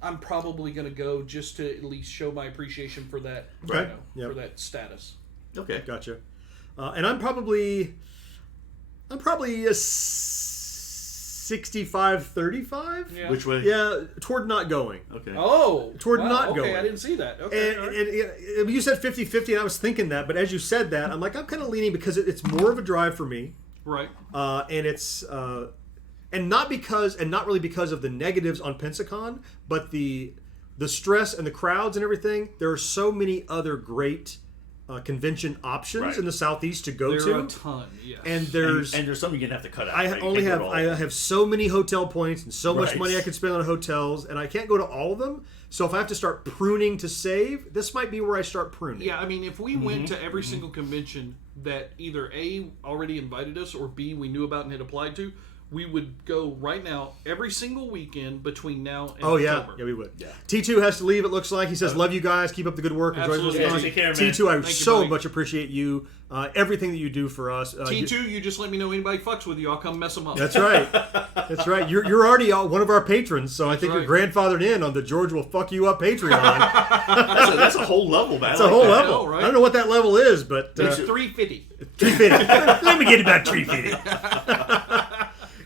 I'm probably going to go just to at least show my appreciation for that, Okay. Yep. for that status. Okay. Gotcha. And I'm probably a 65-35. Yeah. Which way? Yeah, toward not going. Okay. Oh, Toward wow, not okay, going. I didn't see that. Okay, all right. And you said 50-50, and I was thinking that, but as you said that, I'm like, I'm kind of leaning because it's more of a drive for me. Right. And it's and not really because of the negatives on Pensacon, but the stress and the crowds and everything. There are so many other great convention options Right. in the Southeast to go There to, are a ton, yes. and there's And there's some you're going to have to cut out. I right? You only can't have go to all I of them. have so many hotel points and so much Right. money I could spend on hotels, and I can't go to all of them. So if I have to start pruning to save, this might be where I start pruning. Yeah, I mean, if we went to every single convention that either A, already invited us, or B, we knew about and had applied to, we would go right now every single weekend between now and Oh yeah, October. yeah we would. Yeah. T2 has to leave. It looks like he says, "Love you guys. Keep up the good work. Enjoy Absolutely. this Yeah, fun." take care, man. T2, I Thank you, so buddy. much appreciate you. Everything that you do for us. T2, you just let me know anybody fucks with you. I'll come mess them up. That's right. That's right. You're already one of our patrons, so I think right. you're grandfathered in on the George will fuck you up Patreon. That's a whole level, man. It's a whole level. hell, right? I don't know what that level is, but It's $350. 350. Let me get about 350.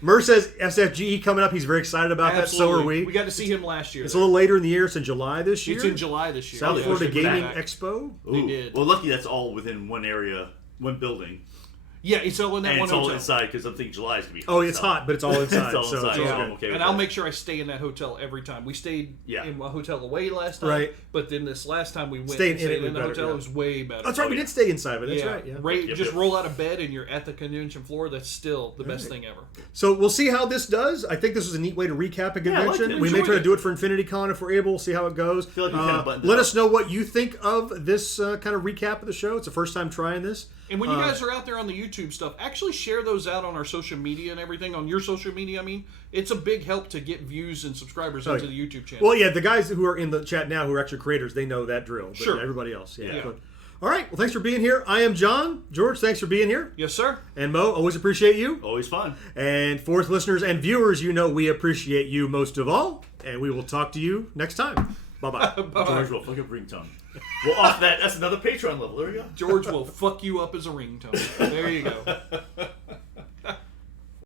Murr says SFGE coming up. He's very excited about that. So are we. We got to see him last year. It's a little later in the year. It's in July this year. It's in July this year. South Yeah, Florida we should Gaming bring it back. Expo. They Ooh. did. Well, lucky that's all within one area, one building. Yeah, it's all in that And one it's all hotel. inside because I'm thinking July is going to be Oh, it's so. hot, but it's all inside. It's all so inside. it's Yeah. all I'm good. okay with And I'll that. make sure I stay in that hotel every time. We stayed Yeah. in a hotel away last time. Right. But then this last time we went Stayed and in it stayed was in the better, hotel. yeah. It was way better. That's right. We did stay inside, but that's right. Yeah. Yep, just yep. roll out of bed and you're at the convention floor. That's still the best thing ever. So we'll see how this does. I think this was a neat way to recap a I liked convention. it. We may Enjoyed try to it. do it for InfinityCon if we're able. We'll see how it goes. feel like we kinda buttoned it let up. us know what you think of this kind of recap of the show. It's the first time trying this. And when you guys are out there on the YouTube stuff, actually share those out on our social media and everything. On your social media, I mean. It's a big help to get views and subscribers into the YouTube channel. Well, yeah, the guys who are in the chat now who are actual creators, they know that drill. But Sure. everybody else, yeah. Yeah. But- all right. Well, thanks for being here. I am John. George, thanks for being here. Yes, sir. And Mo, always appreciate you. Always fun. And fourth listeners and viewers, you know we appreciate you most of all. And we will talk to you next time. Bye-bye. George will fucking ringtone. Well, off that, that's another Patreon level. There we go. George will fuck you up as a ringtone. There you go.